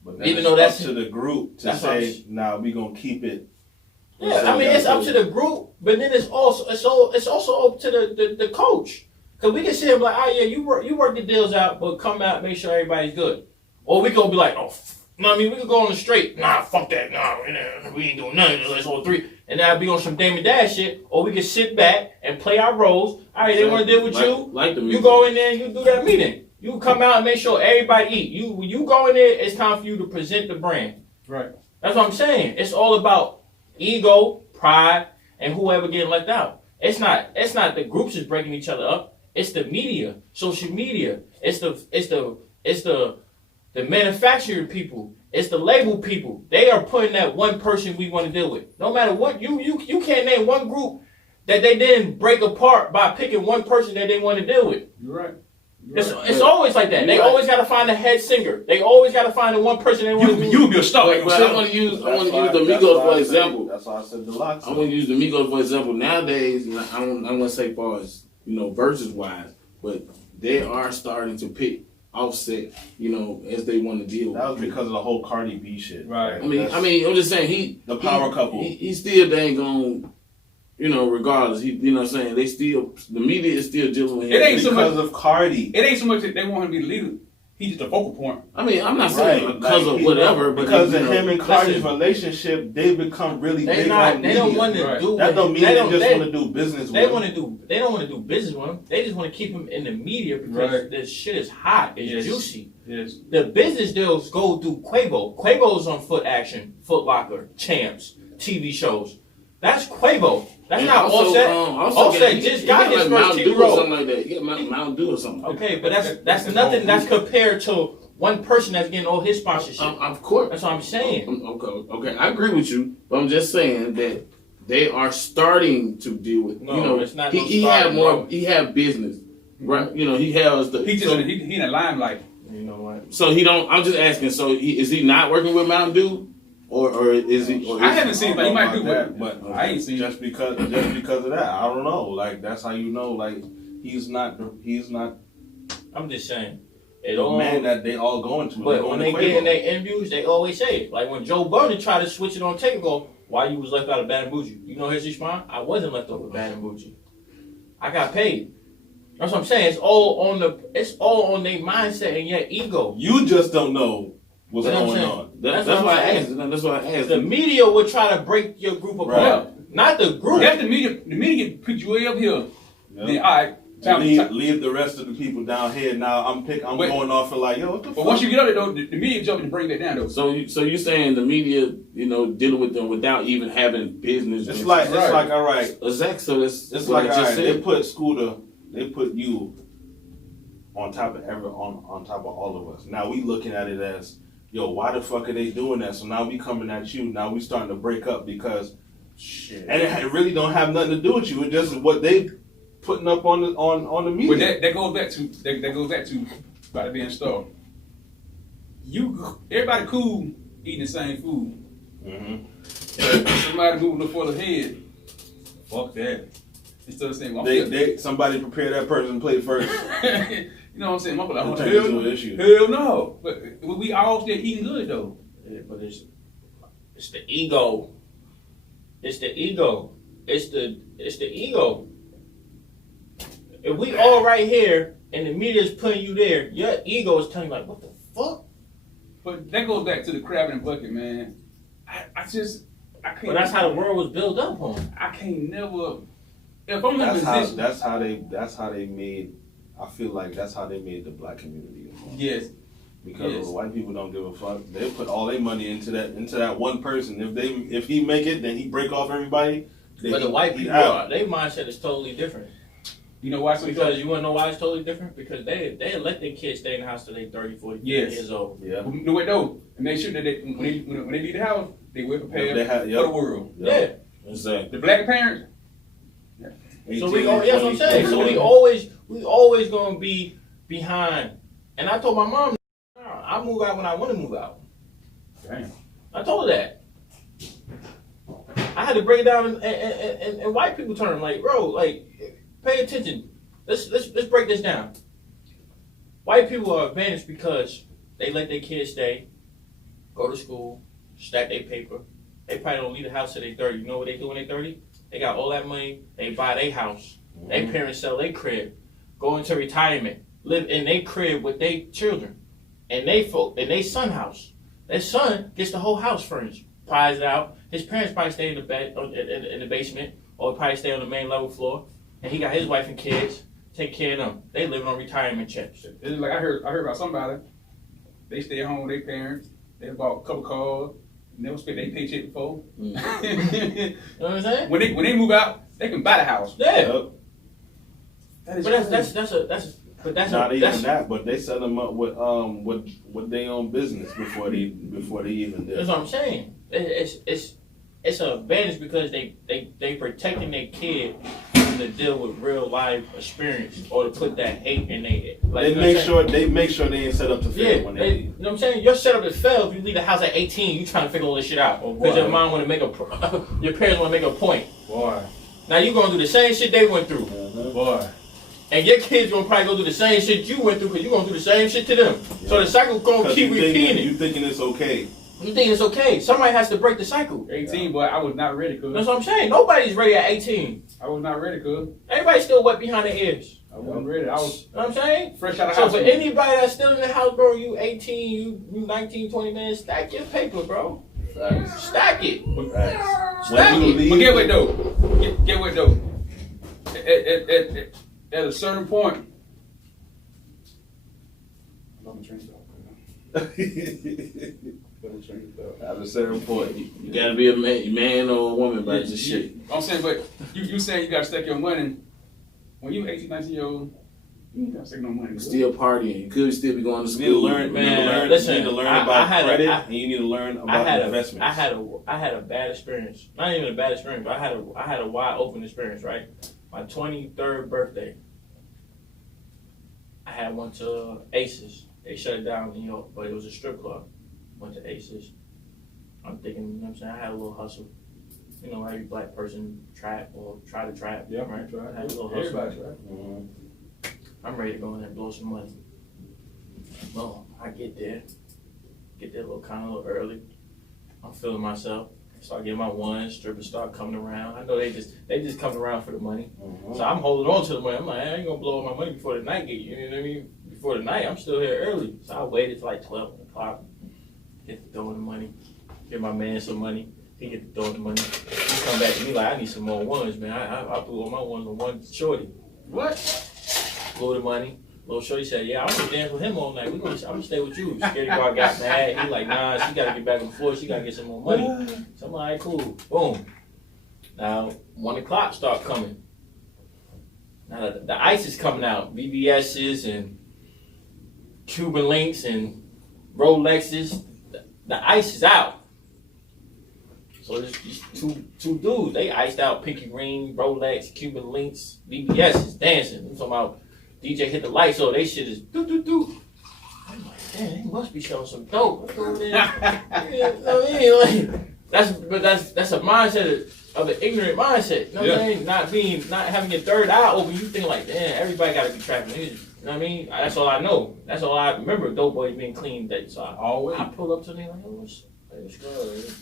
But even though that's up to the group to say, nah, we're going to keep it. Yeah, I mean, it's up to the group, but then it's also up to the coach. Because we can sit here and be like, oh, yeah, you work the deals out, but come out and make sure everybody's good. Or we going to be like, oh, no, I mean, we could go on the straight. Nah, fuck that. Nah, we ain't doing nothing. Let's all three. And then I'll be on some Damon Dash shit. Or we can sit back and play our roles. All right, they want to deal with you. You go in there and you do that meeting. You come out and make sure everybody eat. When you go in there, it's time for you to present the brand. Right. That's what I'm saying. It's all about ego, pride, and whoever getting left out. It's not the groups is breaking each other up. It's the media, social media. It's the manufacturing people. It's the label people. They are putting that one person we want to deal with. No matter what, you can't name one group that they didn't break apart by picking one person that they want to deal with. You're right. It's always like that. They always got to find a head singer. They always got to find the one person they want to do. You be a star. But I want to use the Migos for example. That's why I said the locks. I want to use the Migos for example. Nowadays, I don't want to say far as versus wise, but they are starting to pick Offset, as they want to deal with. That was because of the whole Cardi B shit. Right. I mean, I'm just saying the power couple. He still dang on. Regardless, what I'm saying, the media is still dealing with him. It ain't so much of Cardi. It ain't so much that they want him to be the leader. He's just a focal point. I mean, I'm not saying because of whatever, but because of him and Cardi's relationship, they become really big on media. They don't want to do. That don't mean they just want to do business with him. They don't want to do business with him. They just want to keep him in the media because this shit is hot. It's juicy. Yes. The business deals go through Quavo. Quavo's on Foot Action, Foot Locker, Champs, TV shows. That's Quavo. That's and not Offset. Offset just got his first TV role. Something like that. He got Mountain Dew or something. Okay, but that's nothing. That's compared to one person that's getting all his sponsorship. Of course. That's what I'm saying. Okay, I agree with you, but I'm just saying that they are starting to deal with. It's not. He had more. He had business, right? He has the. He in the limelight. You know what? So he don't. I'm just asking. So is he not working with Mountain Dew? Or is he? I haven't seen, but he might do that. But I ain't seen just because of that. I don't know. Like that's how you know. Like he's not. I'm just saying. The man that they all going to. But when they get in their interviews, they always say it. Like when Joe Budden tried to switch it on tape and go, "Why you was left out of Bad and Bougie?" You know his response? I wasn't left out of Bad and Bougie. I got paid. That's what I'm saying. It's all on their mindset and your ego. You just don't know what's going on. That's why I asked. That's why I asked. The media would try to break your group apart. Right. Not the group. That's the media. The media put you way up here. Yep. Then, all right. Leave the rest of the people down here. Now I'm going off for like, yo, what the fuck? But once you get up there, though, the media jumping to bring that down, though. So you're saying the media, dealing with them without even having business. It's like all right. Exactly. So it's like all right. They put Scoota. They put you on top of on top of all of us. Now we looking at it as, yo, why the fuck are they doing that? So now we coming at you. Now we starting to break up because shit. And it really don't have nothing to do with you. It's just what they putting up on the media. But that goes back to about being starved. Everybody cool eating the same food. Mm-hmm. Somebody moving for the head. Fuck that. Instead of saying, somebody prepare that person plate first. You know what I'm saying? Hell no. But we all still eating good though. Yeah, but it's the ego. It's the ego. It's the ego. If we all right here and the media's putting you there, your ego is telling you like, what the fuck? But that goes back to the crab in the bucket, man. I can't. But that's how the world was built up on. I can't never. If I'm in a position, that's how they made. I feel like that's how they made the black community. Yes. Because the white people don't give a fuck. They put all their money into that one person. If he make it, then he break off everybody. But the white people, their mindset is totally different. You know why? So Because you want to know why it's totally different? Because they let their kids stay in the house till they 30, 40 years old. Yeah. You know what though? And make sure that when they leave the house, they will prepare for the world. Yeah. Exactly. The black parents. So that's what I'm saying. So we always gonna be behind. And I told my mom, I move out when I want to move out. Damn. I told her that. I had to break it down in white people terms, like, bro, like, pay attention. Let's break this down. White people are advantaged because they let their kids stay, go to school, stack their paper. They probably don't leave the house till they 30. You know what they do when they 30? They got all that money. They buy their house. Their parents sell their crib, go into retirement, live in their crib with their children, and they son house. Their son gets the whole house furnished, pies it out. His parents probably stay in the bed in the basement, or probably stay on the main level floor. And he got his wife and kids. Take care of them. They living on retirement checks. It's like I heard about somebody. They stay at home with their parents. They bought a couple cars. Never spent their paycheck before. You know what I'm saying? When they move out, they can buy the house. Yeah. That is But that's not even that, but they set them up with their own business before they even did. That's what I'm saying. It's an advantage because they protecting their kid from to deal with real life experience or to put that hate in their like, they make sure they ain't set up to fail when they leave. You know what I'm saying? Your setup is fail if you leave the house at 18. You trying to figure all this shit out because your mom want to make your parents want to make a point. Boy. Now you gonna do the same shit they went through. Boy. And your kids gonna probably go do the same shit you went through because you gonna do the same shit to them. Yeah. So the cycle gonna keep repeating. You thinking it's okay. You think it's okay. Somebody has to break the cycle. 18, but I was not ready, cuz. That's what I'm saying. Nobody's ready at 18. I was not ready, cuz. Everybody's still wet behind their ears. I wasn't ready. I was, you know what I'm saying? Fresh out of so house. So for anybody that's still in the house, bro, you 18, you 19, 20, man, stack your paper, bro. Stack it. Stack it. But get what though? Get what though? At a certain point, At a certain point, you gotta be a man or a woman about this shit. I'm saying, but you saying you gotta stack your money. When you 18, 19 years old, you ain't gotta stack no money. Still partying. You could still be going to school. You need to learn, man. Listen, you need to learn about credit, and you need to learn about investments. I had a bad experience. Not even a bad experience, but I had a wide open experience, right? My 23rd birthday, I went to Aces. They shut it down in New York, but it was a strip club. Went to Aces. I'm thinking, you know what I'm saying? I had a little hustle. You know, every black person trap or try to trap. Yeah, right? Try. I had a little hustle. Everybody try. I'm ready to go in there and blow some money. Well, I get there a little early. I'm feeling myself. Start getting my ones. Strippers start coming around. I know they just coming around for the money. So I'm holding on to the money. I'm like, I ain't gonna blow all my money before the night get. You know what I mean? Before the night, I'm still here early. So I waited till like 12 o'clock. Get to throwing the money. Give my man some money. He get to throwing the money. He come back to me like, I need some more ones, man. I blew all my ones on one shorty. What? Blew the money. Little shorty said, yeah, I'm gonna dance with him all night. I'm gonna stay with you. Security guard got mad. He like, nah, she gotta get back on the floor. She gotta get some more money. So I'm like, all right, cool. Boom. Now, 1 o'clock start coming. Now, the ice is coming out. VVS's and Cuban Links and Rolexes. The ice is out. So there's two dudes. They iced out Pinky Ring, Rolex, Cuban Links, VVS is dancing. I'm talking about DJ hit the lights, so they shit is do. I'm like, damn, they must be showing some dope. What's going on? You know what I mean? Like, that's a mindset of an ignorant mindset. You know what I'm saying? Not having your third eye open. You think like, damn, everybody got to be trapping. You know what I mean? That's all I know. That's all I remember. Dope boys being clean. So I pulled up to them like, what's good?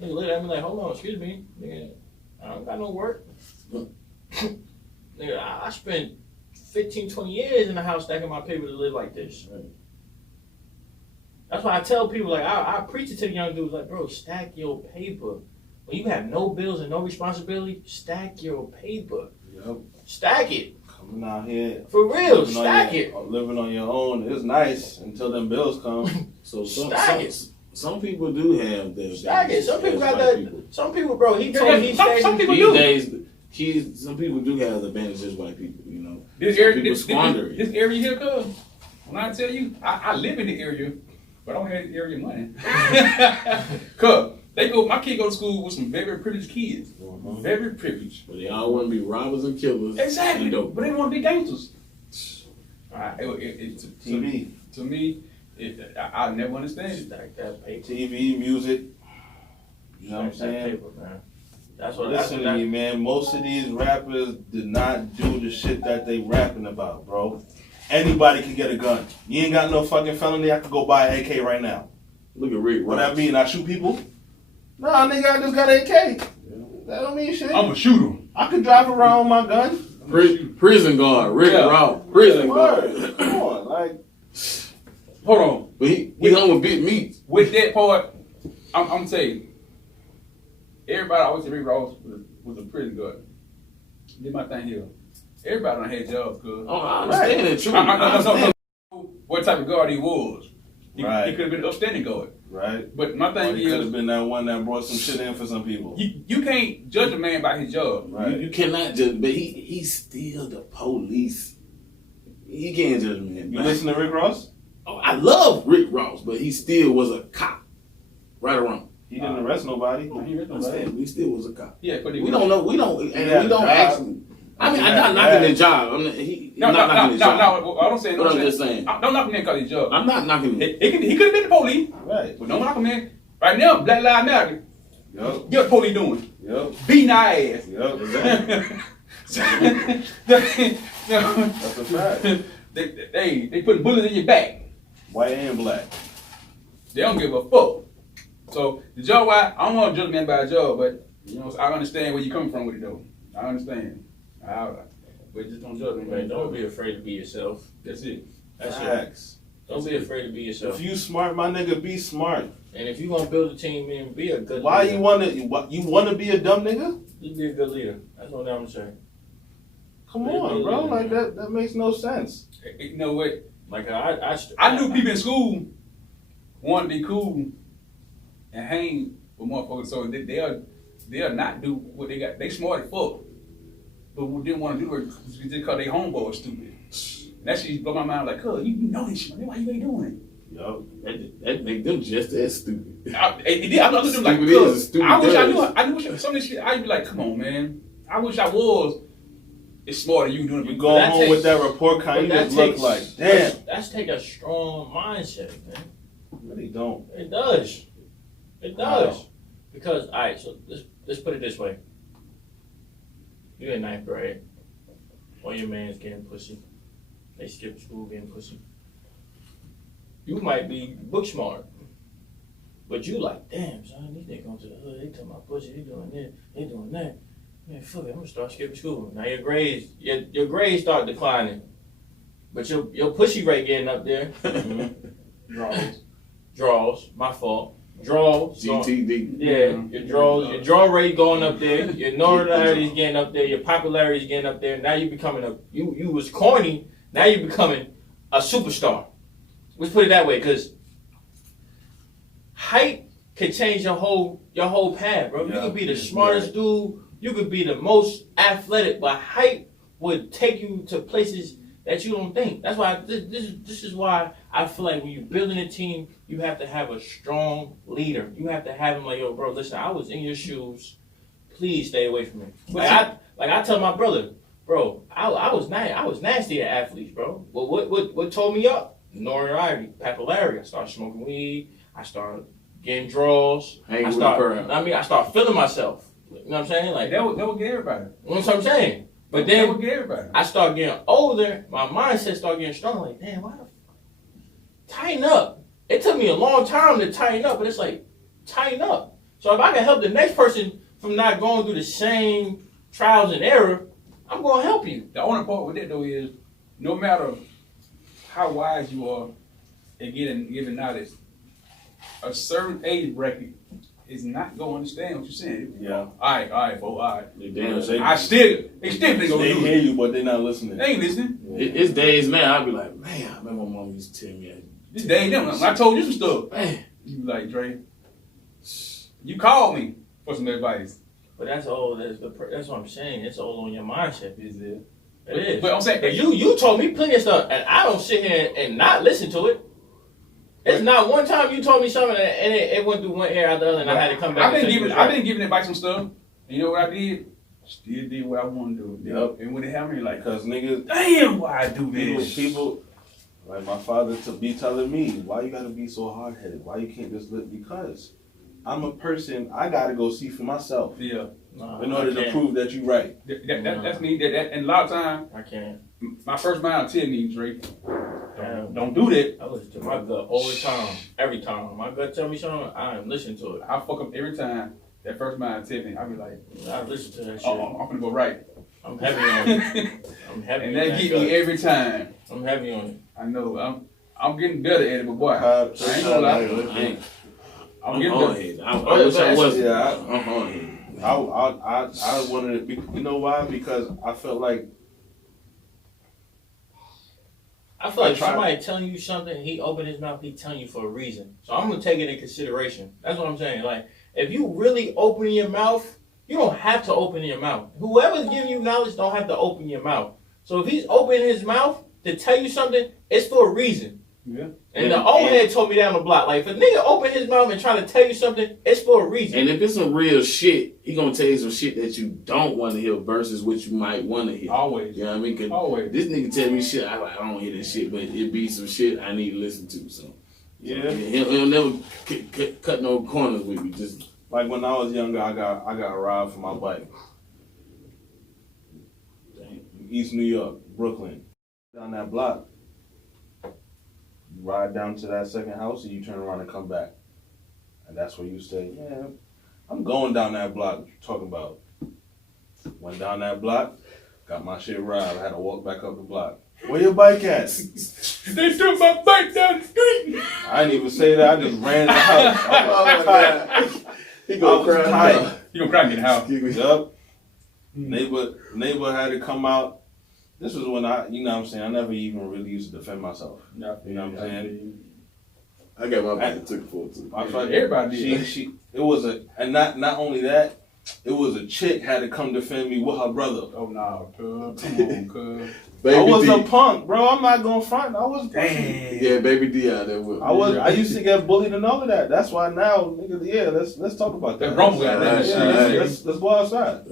Nigga look at me like, hold on, excuse me. Nigga, I don't got no work. Nigga, I spent 15, 20 years in the house stacking my paper to live like this. Right. That's why I tell people, like, I preach it to the young dudes, like, bro, stack your paper. When you have no bills and no responsibility, stack your paper. Yep. Stack it. Coming out here. For real, stack it. Living on your own is nice until them bills come. So stack it. Some people do have their stack it. Some people got that. People. Some people, bro, he told me some people these do. Days, some people do have the advantage as white people, you know. This Some area, people squander it. this area here, cuz. When I tell you, I live in the area, but I don't have the area money. Cuz my kid go to school with some very privileged kids. Very privileged. But they all want to be robbers and killers. Exactly. And dope. But they want to be gangsters. To me, I never understand it. Stack that paper. TV, music. You know what I'm Stack that saying? paper, man. That's what. Listen to me, man. Most of these rappers did not do the shit that they rapping about, bro. Anybody can get a gun. You ain't got no fucking felony. I could go buy an AK right now. Look at Rick What Ross. that mean? I shoot people? Nah, nigga, I just got an AK. That don't mean shit. I'm a shooter. I could drive around with my gun. Prison guard, Rick Yeah. Ross, prison guard. Word. Come on, like. Hold on. But he hung with big meat. With that part, I'm gonna tell you, everybody always say Rick Ross was a prison guard. Did my thing here. Everybody done had jobs, cuz. Oh, I understand that too. I don't know what type of guard he was. He Right. could have been an upstanding guard. Right. But my Or thing he could have is, been that one that brought some shit in for some people. you can't judge a man by his job. Right. You cannot judge, but he's still the police. He can't judge me. You listen to Rick Ross? Oh, I love Rick Ross, but he still was a cop. Right or wrong? He didn't arrest nobody. He He still was a cop. Yeah, but We don't know. We don't. And had we a don't job. actually. I mean, I'm not knocking his job. I'm not, he's not knocking his job. No, I don't say. But I'm just saying. Don't knock him in because of his job. I'm not knocking it. He could have been the police, Right. but don't knock him in. Right now, Black Lives Matter. Yup. Get what the police doing? Yup. Beating our ass. Yup. That's a fact. They putting bullets in your back. White and black. They don't give a fuck. So the job, why I don't want to judge a man by a job, but you know I understand where you coming from with it though. I understand. But just don't judge me, Man, don't be afraid to be yourself. That's it. That's it. Facts. Don't be afraid to be yourself. If you smart, my nigga, be smart. And if you gonna build a team, man, be a good Why leader. you wanna be a dumb nigga? Just be a good leader. That's what I'm saying. Come Be a on, good bro. leader, Like man. that makes no sense. You know what? Like I knew people in school wanted to be cool and hang with motherfuckers, so they'll not do what they got. They smart as fuck, but we didn't want to do it just because they homeboy stupid. That shit blow my mind. Like, cuz you know this shit, man. Why you ain't doing Yup. That make them just as stupid. it? I looked at them like, Stupid is, cuz, stupid I wish I knew. does. I wish some of this shit. I'd be like, come on, man. I wish I was. It's smarter you doing it. You go that home takes- with that report card, you But that just look takes- like, damn. That's take a strong mindset, man. Really don't. It does. It does. Because, all right, so let's put it this way. You in ninth grade. All your man's getting pussy. They skip school getting pussy. You might be book smart. But you like, damn, son, these niggas going to the hood. They talking about pussy. They doing this. They doing that. Man, fuck it. I'm going to start skipping school. Now your grades start declining. But your pussy rate getting up there. Draws. My fault. Draws. GTD. Yeah, your draw rate going up there, your notoriety is getting up there, your popularity is getting up there. Now you becoming you was corny, now you becoming a superstar. Let's put it that way, because height can change your whole path, bro. You could be the smartest dude, you could be the most athletic, but height would take you to places that you don't think. That's why this is why I feel like when you're building a team, you have to have a strong leader. You have to have him like, yo, bro, listen, I was in your shoes. Please stay away from me. Like I tell my brother, bro, I was nasty at athletes, bro. But what told me up? Notoriety, popularity. I started smoking weed. I started getting draws. I start feeling myself. You know what I'm saying? Like that would get everybody. You know what I'm saying? But then that would get everybody. I start getting older, my mindset started getting stronger. Like, damn, why the fuck? Tighten up. It took me a long time to tighten up, but it's like, tighten up. So if I can help the next person from not going through the same trials and error, I'm going to help you. The only part with that though is, no matter how wise you are at giving knowledge, a certain age bracket is not going to understand what you're saying. Yeah. All right, folks, all right. They damn They They still gonna do hear it. you, but they're not listening. They ain't listening. It's days now. I'll be like, man, I remember my mom used to tell me, This day ain't them. When I told you some stuff, man, you be like, Dre, you called me for some advice. But that's what I'm saying. It's all on your mindset. Is it? It is. But I'm saying But you told me plenty of stuff, and I don't sit here and not listen to it. It's not one time you told me something and it went through one ear out the other, and I had to come back. I've been giving advice on stuff. And you know what I did? Still did what I want to do. Yep. And when it happened, like, Because niggas, damn, why I do this? people, like my father to be telling me, why you gotta be so hard headed? Why you can't just live? Because I'm a person, I gotta go see for myself Yeah. in order to prove that you right. That's me. And a lot of times, I can't. my first mind tell me, Drake, don't do that. I listen to my gut all the time, every time. My gut tell me something, I am listening to it. I fuck up every time. That first mind tell me, I be like, I listen to that shit. oh, I'm gonna go right. I'm heavy on it. I'm heavy And on that that get gut. me every time. I'm heavy on it. I know. I'm getting better at it, but boy, I I ain't gonna lie. I'm getting better. hard-headed. I wish I wasn't. Yeah, I'm hard-headed. I wanted to be, you know why? Because I felt like I feel like somebody telling you something, he opened his mouth, he telling you for a reason. So I'm gonna take it in consideration. That's what I'm saying. Like, if you really open your mouth, you don't have to open your mouth. Whoever's giving you knowledge don't have to open your mouth. So if he's opening his mouth to tell you something, it's for a reason. Yeah. And the old head told me down the block, like, if a nigga open his mouth and try to tell you something, it's for a reason. And if it's some real shit, he gonna tell you some shit that you don't want to hear versus what you might want to hear. Always. You know what I mean? 'Cause Always. this nigga tell me shit, I don't hear that shit, but it be some shit I need to listen to. So yeah, he'll never cut no corners with me. Just like when I was younger, I got a ride for my bike. East New York, Brooklyn, down that block. You ride down to that second house and you turn around and come back. And that's where you say, yeah, I'm going down that block. What you talking about? Went down that block, got my shit ride. I had to walk back up the block. Where your bike at? They took my bike down the street. I didn't even say that. I just ran in the house. I was tired. he I was tired. You gonna cry and get out. Yup. Neighbor had to come out. This was when you know what I'm saying, I never even really used to defend myself. You know what I'm saying? I got my bike took it for it too. Everybody did. It was and not only that, it was a chick had to come defend me with her brother. Oh no, cuz. Come on, cuz. I was a punk, bro. I'm not gonna front. I was Dang. Yeah, baby D out there with me. I used to get bullied and all of that. That's why now, nigga, yeah, let's talk about that. That rumble got that shit. Let's go outside.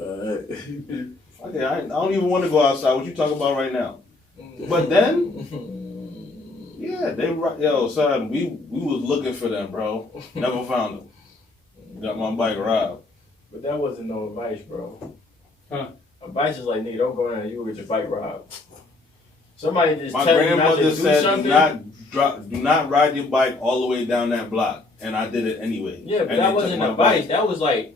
Okay, I don't even want to go outside. What you talking about right now? But then, yeah, son, we was looking for them, bro. Never found them. Got my bike robbed. But that wasn't no advice, bro. Huh? Advice is like, nigga, don't go down there, you will get your bike robbed. Somebody just My tell you not to grandmother do said, something. do not ride your bike all the way down that block. And I did it anyway. Yeah, but and that they wasn't took my advice. bike.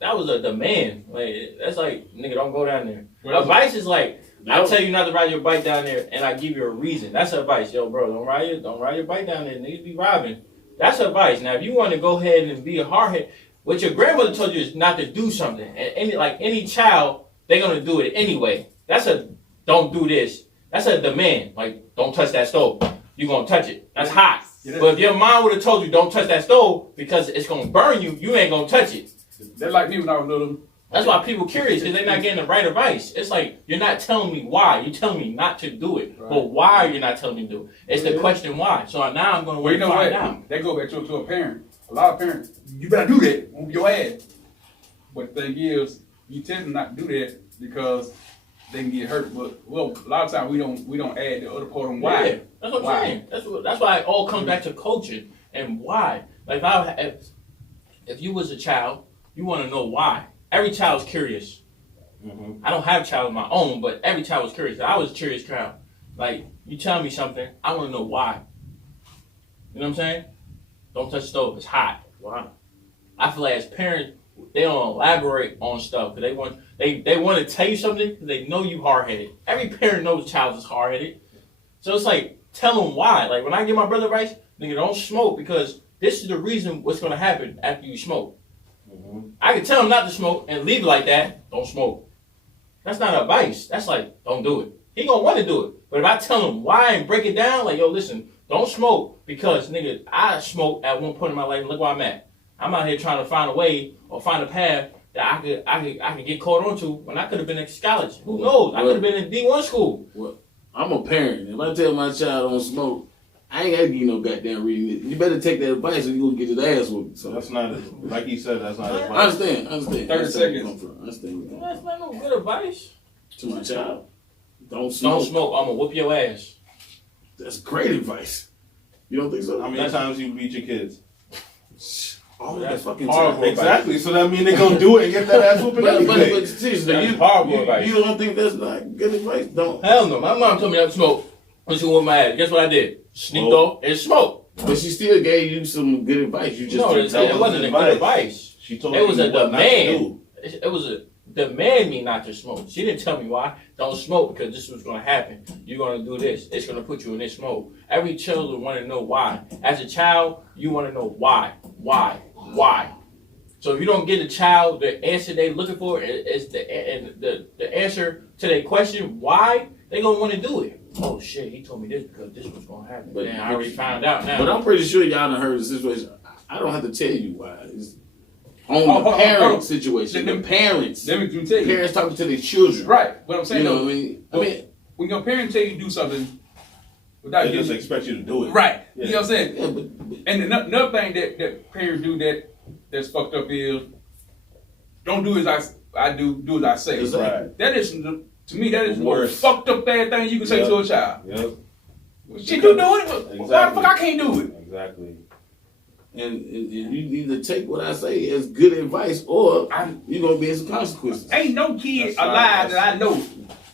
That was a demand. Like, that's like, nigga, don't go down there. Well, Advice is like, I tell you not to ride your bike down there, and I give you a reason. That's advice. Yo, bro, don't ride your bike down there. Niggas be robbing. That's advice. Now, if you want to go ahead and be a hardhead, what your grandmother told you is not to do something. And any child, they're gonna do it anyway. That's a don't do this. That's a demand. Like, don't touch that stove. You gonna touch it. That's hot. Yeah. But if your mom would have told you don't touch that stove because it's gonna burn you, you ain't gonna touch it. They're like me when I was little. That's why people curious, because they're not getting the right advice. It's like, you're not telling me why. You're telling me not to do it. Right. But why are you not telling me to do it? It's the question why. So now I'm going to Well, you know what? find out. That go back to a parent. A lot of parents, you better do that. Whoop your ass. But the thing is, you tend to not do that because they can get hurt. But a lot of times we don't add the other part on why. Yeah, that's what I'm saying. That's why it all comes back to coaching and why. Like, if you was a child, you want to know why. Every child's curious. Mm-hmm. I don't have a child of my own, but every child was curious. I was a curious child. Like, you tell me something, I want to know why. You know what I'm saying? Don't touch the stove. It's hot. Why? I feel like as parents, they don't elaborate on stuff because they want to tell you something because they know you hard-headed. Every parent knows a child is hard-headed. So it's like, tell them why. Like, when I give my brother advice, nigga, don't smoke because this is the reason what's going to happen after you smoke. Mm-hmm. I can tell him not to smoke and leave it like that. Don't smoke. That's not advice. That's like, don't do it. He gonna want to do it. But if I tell him why and break it down, like, yo, listen, don't smoke because, nigga, I smoked at one point in my life and look where I'm at. I'm out here trying to find a way or find a path that I could get caught on to when I could have been in college. Who knows? I could have been in D1 school. Well, I'm a parent. If I tell my child don't smoke, I ain't gotta give you no goddamn reading. You better take that advice or you gonna get your ass whooped. So That's not, like he said, that's not advice. I understand. 30 seconds. I understand. That's not no good advice. To my child, don't smoke. Don't smoke. I'm gonna whoop your ass. That's great advice. You don't think so? How many times you beat your kids? All That's the fucking horrible. time. Exactly. So that mean they gonna do it and get that ass whooping anyway. But seriously, That's horrible advice. you don't think that's not good advice? Don't. Hell no. My mom told me not to smoke. When she whooped my ass, guess what I did? Sneaked off and smoked. But she still gave you some good advice. You just No, didn't tell it her. wasn't a good advice. She told It was me a what not to demand. do. It was a demand me not to smoke. She didn't tell me why. Don't smoke because this was going to happen. You're going to do this. It's going to put you in this mode. Every child want to know why. As a child, you want to know why. So if you don't get a child the answer they looking for, is the answer to their question why, they going to want to do it. Oh shit, he told me this because this was going to happen. But- Man, I already found out now. But I'm pretty sure y'all done heard the situation. I don't have to tell you why. It's on Oh, the oh, parent oh, oh. situation. Let me- The parents. Let me tell you. Parents talking to their children. Right. What I'm You saying, know though, what I mean? when your parents tell you to do something without They just getting expect you to do it. right, Yeah. you know what I'm saying. Yeah, but And another thing that parents do that's fucked up is don't do as I do, do as I say. Exactly. Right. That is to me that is the Worse. most fucked up bad thing you can say Yep. to a child. Yep. Shit, you doing it? Why the Exactly. fuck I can't do it? Exactly. and you need to take what I say as good advice, or you're gonna be in some consequences. Ain't no kid That's right. alive that I know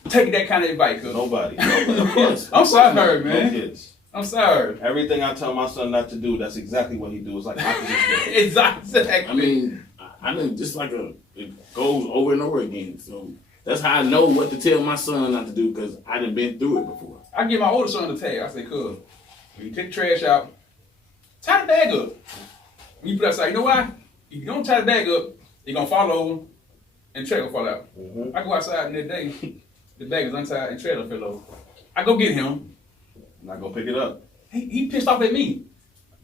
taking that kind of advice. Cause Nobody. Of course. I'm sorry, No man. kids. I'm sorry. Everything I tell my son not to do, that's exactly what he do. It's like opposite. Exactly. I mean, I think just like it goes over and over again. So that's how I know what to tell my son not to do because I done been through it before. I give my older son a tag. I say, "Cuz, when you take the trash out, tie the bag up. When you put it outside, you know why? If you don't tie the bag up, you're gonna fall over and the trash gonna fall out." Mm-hmm. I go outside and that day, the bag is untied and trailer fell over. I go get him. Not gonna pick it up. He pissed off at me.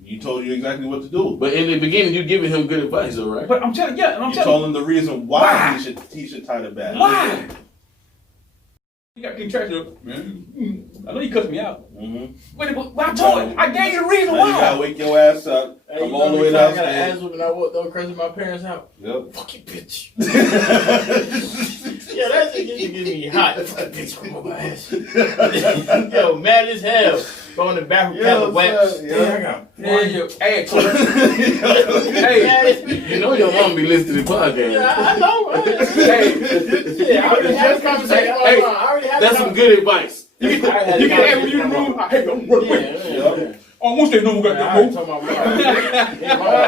You told you exactly what to do. But in the beginning, you giving him good advice, all right? But I'm telling and I'm You telling told him the reason why Why? he should tie the bag. why? You got to get trash up, man. I know you cussed me out. Mm-hmm. But I told him, I gave you the reason Now you gotta why. wake your ass up. Hey, Come you all know the way me, I got an downstairs. ass whooping. I walked over crazy my parents' house. Yep. Fuck you, bitch. Yeah, that shit used to get me hot. Fuck bitch, come on my ass. Yo, mad as hell. Go in the bathroom, Yeah, cap wet. sir, Damn, I got Yeah, your ass. Hey, You know your mom be listening to the podcast. yeah, I know, right? Hey, Yeah, I already had this conversation with my Hey, mom. I already had That's this some conversation. good advice. you can have when you in the room. Hey, I'm working. Yeah. I want to know who got I that already move. told my mom.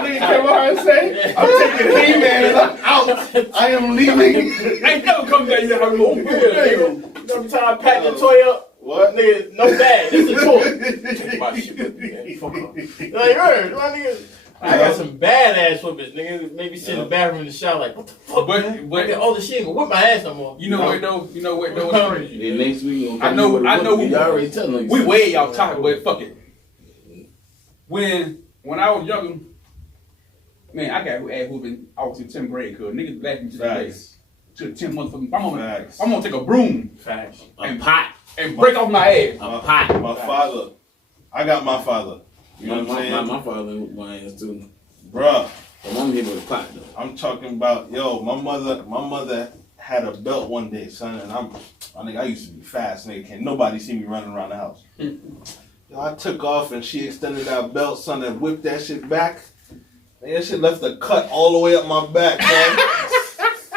Nigga came out and say, I'm taking the He-Man and I'm out. I am leaving. Ain't never come down here. I'm going Every time I pack the toy up, What? nigga, no bag. This is a toy. Take my shit with me, man. Fuck off. Like, heard, my nigga. I got some badass whoopers, nigga. Maybe sit in the bathroom in the shower like, what the fuck, man? But Oh, the shit ain't gonna whip my ass no more. you know what though? You know what though? It's crazy. Then next week, I know. You already telling us. We way off topic, but fuck it. When I was younger, man, I got ass whooping. I was in 10th grade, cause niggas black me to the face. Facts. To the 10th motherfucking. Facts. I'm gonna take a broom Facts. A pot. and break off my ass. A pot. My father. I got my father. You know what I'm saying? My father whooped my ass too. Bruh. My mom hit me with a pot though. I'm talking about, yo, my mother had a belt one day, son, and I used to be fast, nigga. Can't nobody see me running around the house. Yo, I took off and she extended that belt, son, and whipped that shit back. Man, that shit left a cut all the way up my back, man.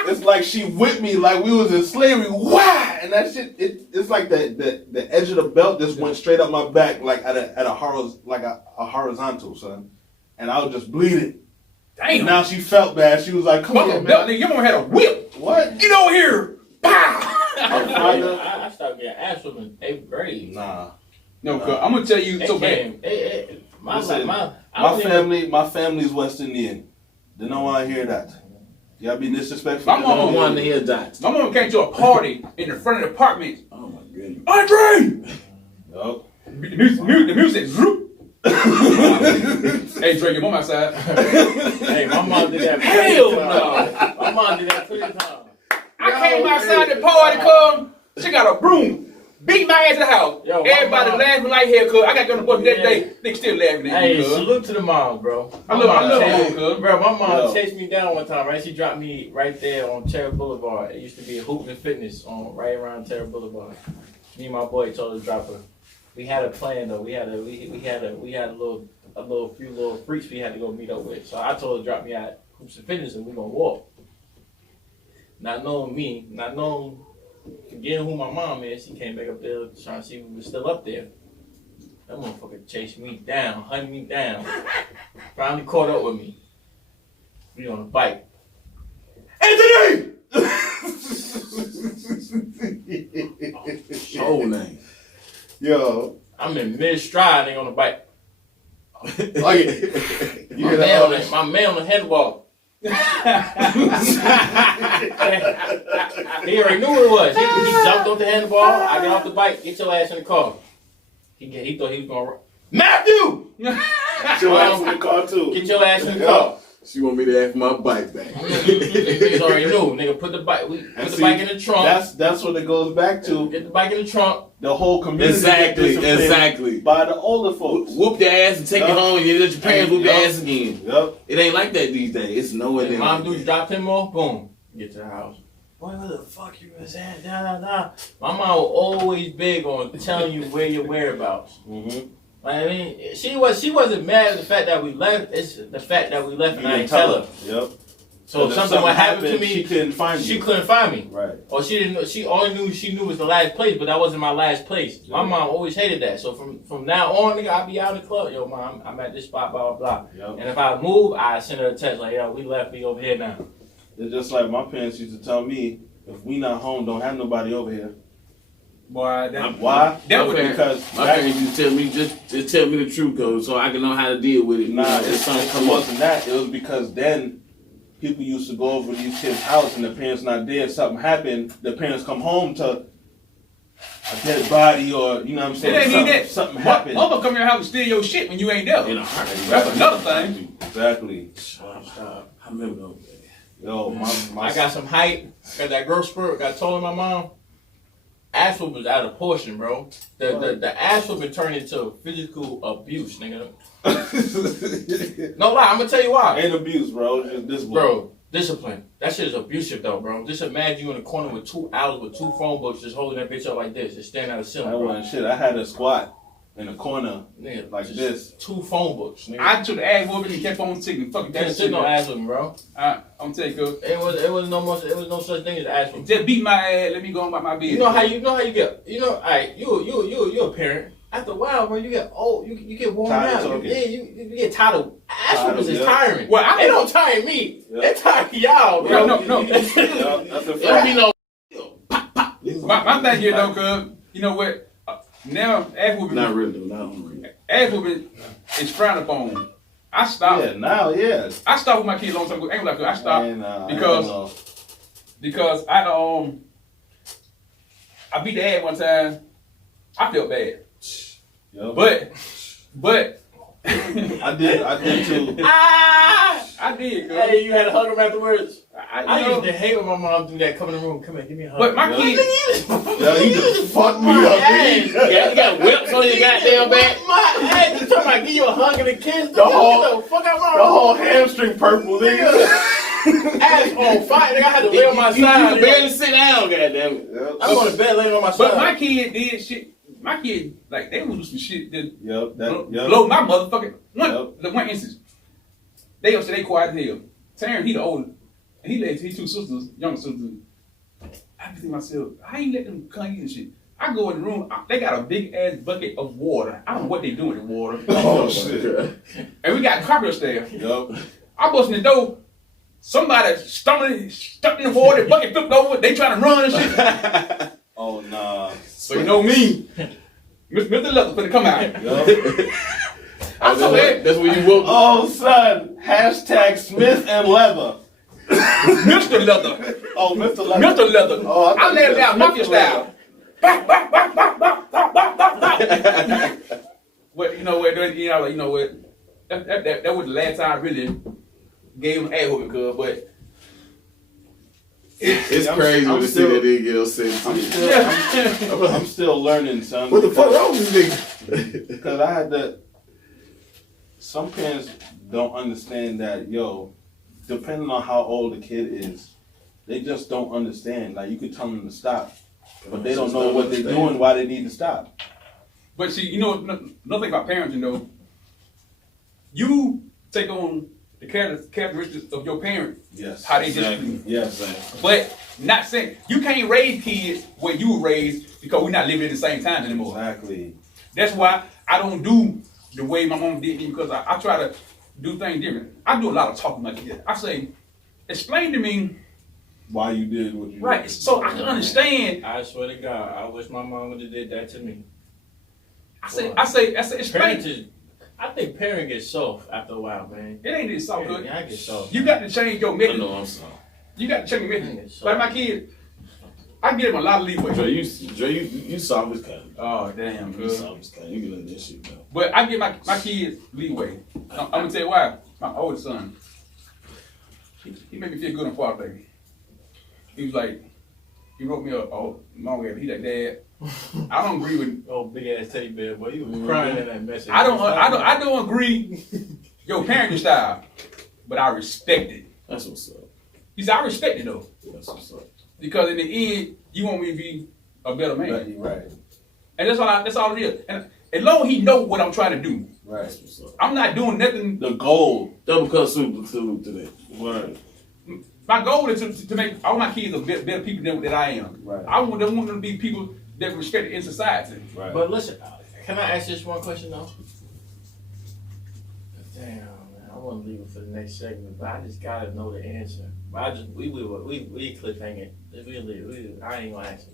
It's like she whipped me like we was in slavery. Wah! And that shit, it's like the edge of the belt just went straight up my back, like at a horizontal, son. And I was just bleeding. Damn. Now she felt bad. She was like, "Come here, Mother belt, man." nigga, your mama had a whip. What? Get over here. Pow. I started getting ass whooping in 8th grade. Nah. No, cuz I'm gonna tell you It so bad. came. Listen, I don't even- my family's West Indian. They don't want to hear that. Y'all be disrespectful. My I mama don't want to hear that. My mama came to a party in the front of the apartment. Oh my goodness. Andre! Yup. The music, zoop. Hey, Drake, your mom outside. Hey, my mom did that. Hell no. My mom did that 3 times. I came outside the party, come. She got a broom. Beat my ass in the house. Yo, everybody laughing like hell, cuz. I got to go to the bus that day. Niggas still laughing at me, Hey, cuz. salute to the mom, bro. I love her, cuz. Bro, my mom chased me down one time, right? She dropped me right there on Terra Boulevard. It used to be a Hoop and Fitness on right around Terra Boulevard. Me and my boy told her to drop her. We had a plan though. We had a few little freaks we had to go meet up with. So I told her to drop me at Hoops and Fitness and we gonna walk. Not knowing me, not knowing forgetting who my mom is, she came back up there trying to see if we were still up there. That motherfucker chased me down, hunted me down. Finally caught up with me. We on a bike. Anthony! Whole name. Yo. I'm in mid-stride, nigga, on the bike. My man on the handball. He already knew what it was. He jumped off the handball. I get off the bike. Get your ass in the car. He thought he was gonna run. Matthew! Get your ass in the car too. Get your ass in the car. She want me to have my bike back. Niggas already knew. Nigga, put the bike in the trunk. That's what it goes back to. Get the bike in the trunk. The whole community. Exactly. By the older folks. Whoop your ass and take it home and you let your parents whoop your ass again. Yep. It ain't like that these days. It's nowhere near. Mom dude dropped him off. Boom. Get to the house. Boy, what the fuck you was at? Da. My mom was always big on telling you where your whereabouts. Mm-hmm. I mean, she wasn't mad at the fact that we left. It's the fact that we left and I didn't tell her. Yep. So if something would happen to me, she couldn't find you. She couldn't find me. Right. Or she didn't know. She knew was the last place, but that wasn't my last place. My mom always hated that. So from now on, nigga, I'll be out in the club. Yo, mom, I'm at this spot, blah blah blah. Yep. And if I move, I send her a text like, yo, we left. We over here now. It's just like my parents used to tell me, if we not home, don't have nobody over here. Boy, why? Because my parents used to tell me just tell me the truth, cause so I can know how to deal with it. Nah, it wasn't that. It was because then people used to go over to these kids' house and the parents not there. Something happened. The parents come home to a dead body, or you know what I'm saying. It ain't that. Something happened. Mother come to your house and steal your shit when you ain't there. That's another thing. Exactly. Stop. I remember those days. Yo, I got some height. Got that growth spurt. Got told my mom. Ass whoop was out of portion, bro. The ass whoop been turned into physical abuse, nigga. No lie, I'm gonna tell you why. Ain't abuse, bro. Just discipline. Bro, discipline. That shit is abusive though, bro. Just imagine you in the corner with 2 owls with 2 phone books just holding that bitch up like this, just standing out of the ceiling, I bro. wasn't shit. I had a squat in the corner, Nigga, like just this. 2 phone books, nigga. I took the ass whooping and kept on sitting. Fuck Couldn't that sit shit. no ass with me, bro. I'm gonna tell you, cuz. It was no such thing as ass with me. Just beat my ass. Let me go on about my business. You know how you get. Alright, you a parent. After a while, bro, you get old. You get worn out. You get tired of ass whoopers. Is tiring. Well, they don't tire me. They tire y'all, bro. No. That's a fact. Let me know. My thing here though, cuz, you know what? Now ass whooping. Not really, not on real. Ass whooping is frowned upon. I stopped. Yeah, now, yeah. I stopped with my kids a long time ago. Ain't like I stopped because I beat the ass one time. I felt bad. Yep. But I did too. I did, cuz. Hey, you had to hug him afterwards. I you know, used to hate when my mom do that. Come in the room, come here, give me a hug. But my kid, Yo, he just fucked me up. You got whips on your goddamn back. My ass, you talking about give you a hug and a kiss? The whole hamstring purple, nigga. Ass on fire, nigga. I had to lay on my side. You can barely sit down, goddamn it. I'm going to bed laying on my side. but my kid did shit. My kid, like, they was do some shit that blow my motherfucking one instance. They upset, they quiet as hell. Terrence, he the older. He let his 2 sisters, younger sisters. I be thinking to myself, how you let them come eat and shit? I go in the room, they got a big ass bucket of water. I don't know what they doing with the water. Oh shit. And we got carpet upstairs. Yup. I bust in the door. Somebody stuck in the water, the bucket flipped over, they trying to run and shit. Oh nah. So you know me, Mr. Leather finna come out. Yup. That's when you woke. Oh son. Hashtag Smith and Leather. Mr. Leather. Oh, Mr. Leather. Mr. Leather. Oh, I laid it down, mafia style. Bah, bah, bah, bah, bah, bah, bah, bah, bah. what you know what that was the last time I really gave him a whooping, cuz. But it's crazy to see that they get upset. I'm still learning, son. What the fuck wrong with this nigga? Because I had to. Some parents don't understand that, depending on how old the kid is, they just don't understand. Like, you could tell them to stop, but they don't know what they're doing, why they need to stop. But see, another thing about parenting, you take on the characteristics of your parent. Yes. How they exactly. just. Yes. But not saying you can't raise kids where you were raised because we're not living in the same times anymore. Exactly. That's why I don't do the way my mom did me, because I try to do things different. I do a lot of talking like that. I say, explain to me why you did what you did. Right, so I can understand. I swear to God, I wish my mom would have did that to me. I say, explain. I think parent gets soft after a while, man. It ain't this soft, good. Yeah, I get soft. You got to change your I method. know I'm sorry. You got to change your method. Like my kids, I give them a lot of leeway. Dre, you soft as kind. Oh damn, You good. soft as kind. You get into that shit, though. But I give my kids leeway. I'm gonna tell you why. My oldest son, he made me feel good on Father's Day. He was like, he wrote me a long way. He like, Dad, I don't agree with. Oh, big ass teddy bear, boy, you was crying in that message. I don't agree your parenting style, but I respect it. That's what's up. He said, I respect it though, That's what's up. because in the end, you want me to be a better man, Right. and that's all it is. And as long as he know what I'm trying to do, Right. That's what's up. I'm not doing nothing. The goal. Double cup salute to that. Right. My goal is to make all my kids a better people than I am. Right. I want them to be people that respected in society. Right. But listen, can I ask just one question though? Damn, man, I want to leave it for the next segment, but I just gotta know the answer. But we cliffhanger. I ain't gonna ask it.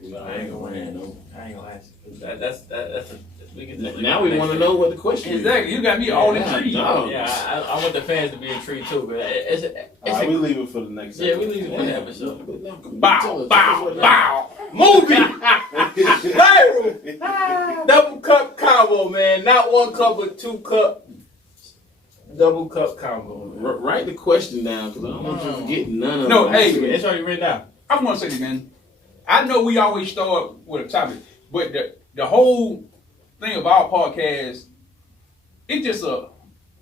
I ain't gonna ask it. That's we can. Now we want to know what the question is. Exactly. You got me all intrigued. no. Yeah, I want the fans to be intrigued too, but it's We leave it for the next yeah, we episode. leave it for the episode. Bow, bow, bow. Movie. Double cup combo, man. Not one cup, but 2 cup. Double cup combo. Write the question down, because I don't want you to forget none of No, them. hey. It's already written down. I'm gonna say this, man. I know we always start up with a topic, but the whole thing of our podcast, it's just a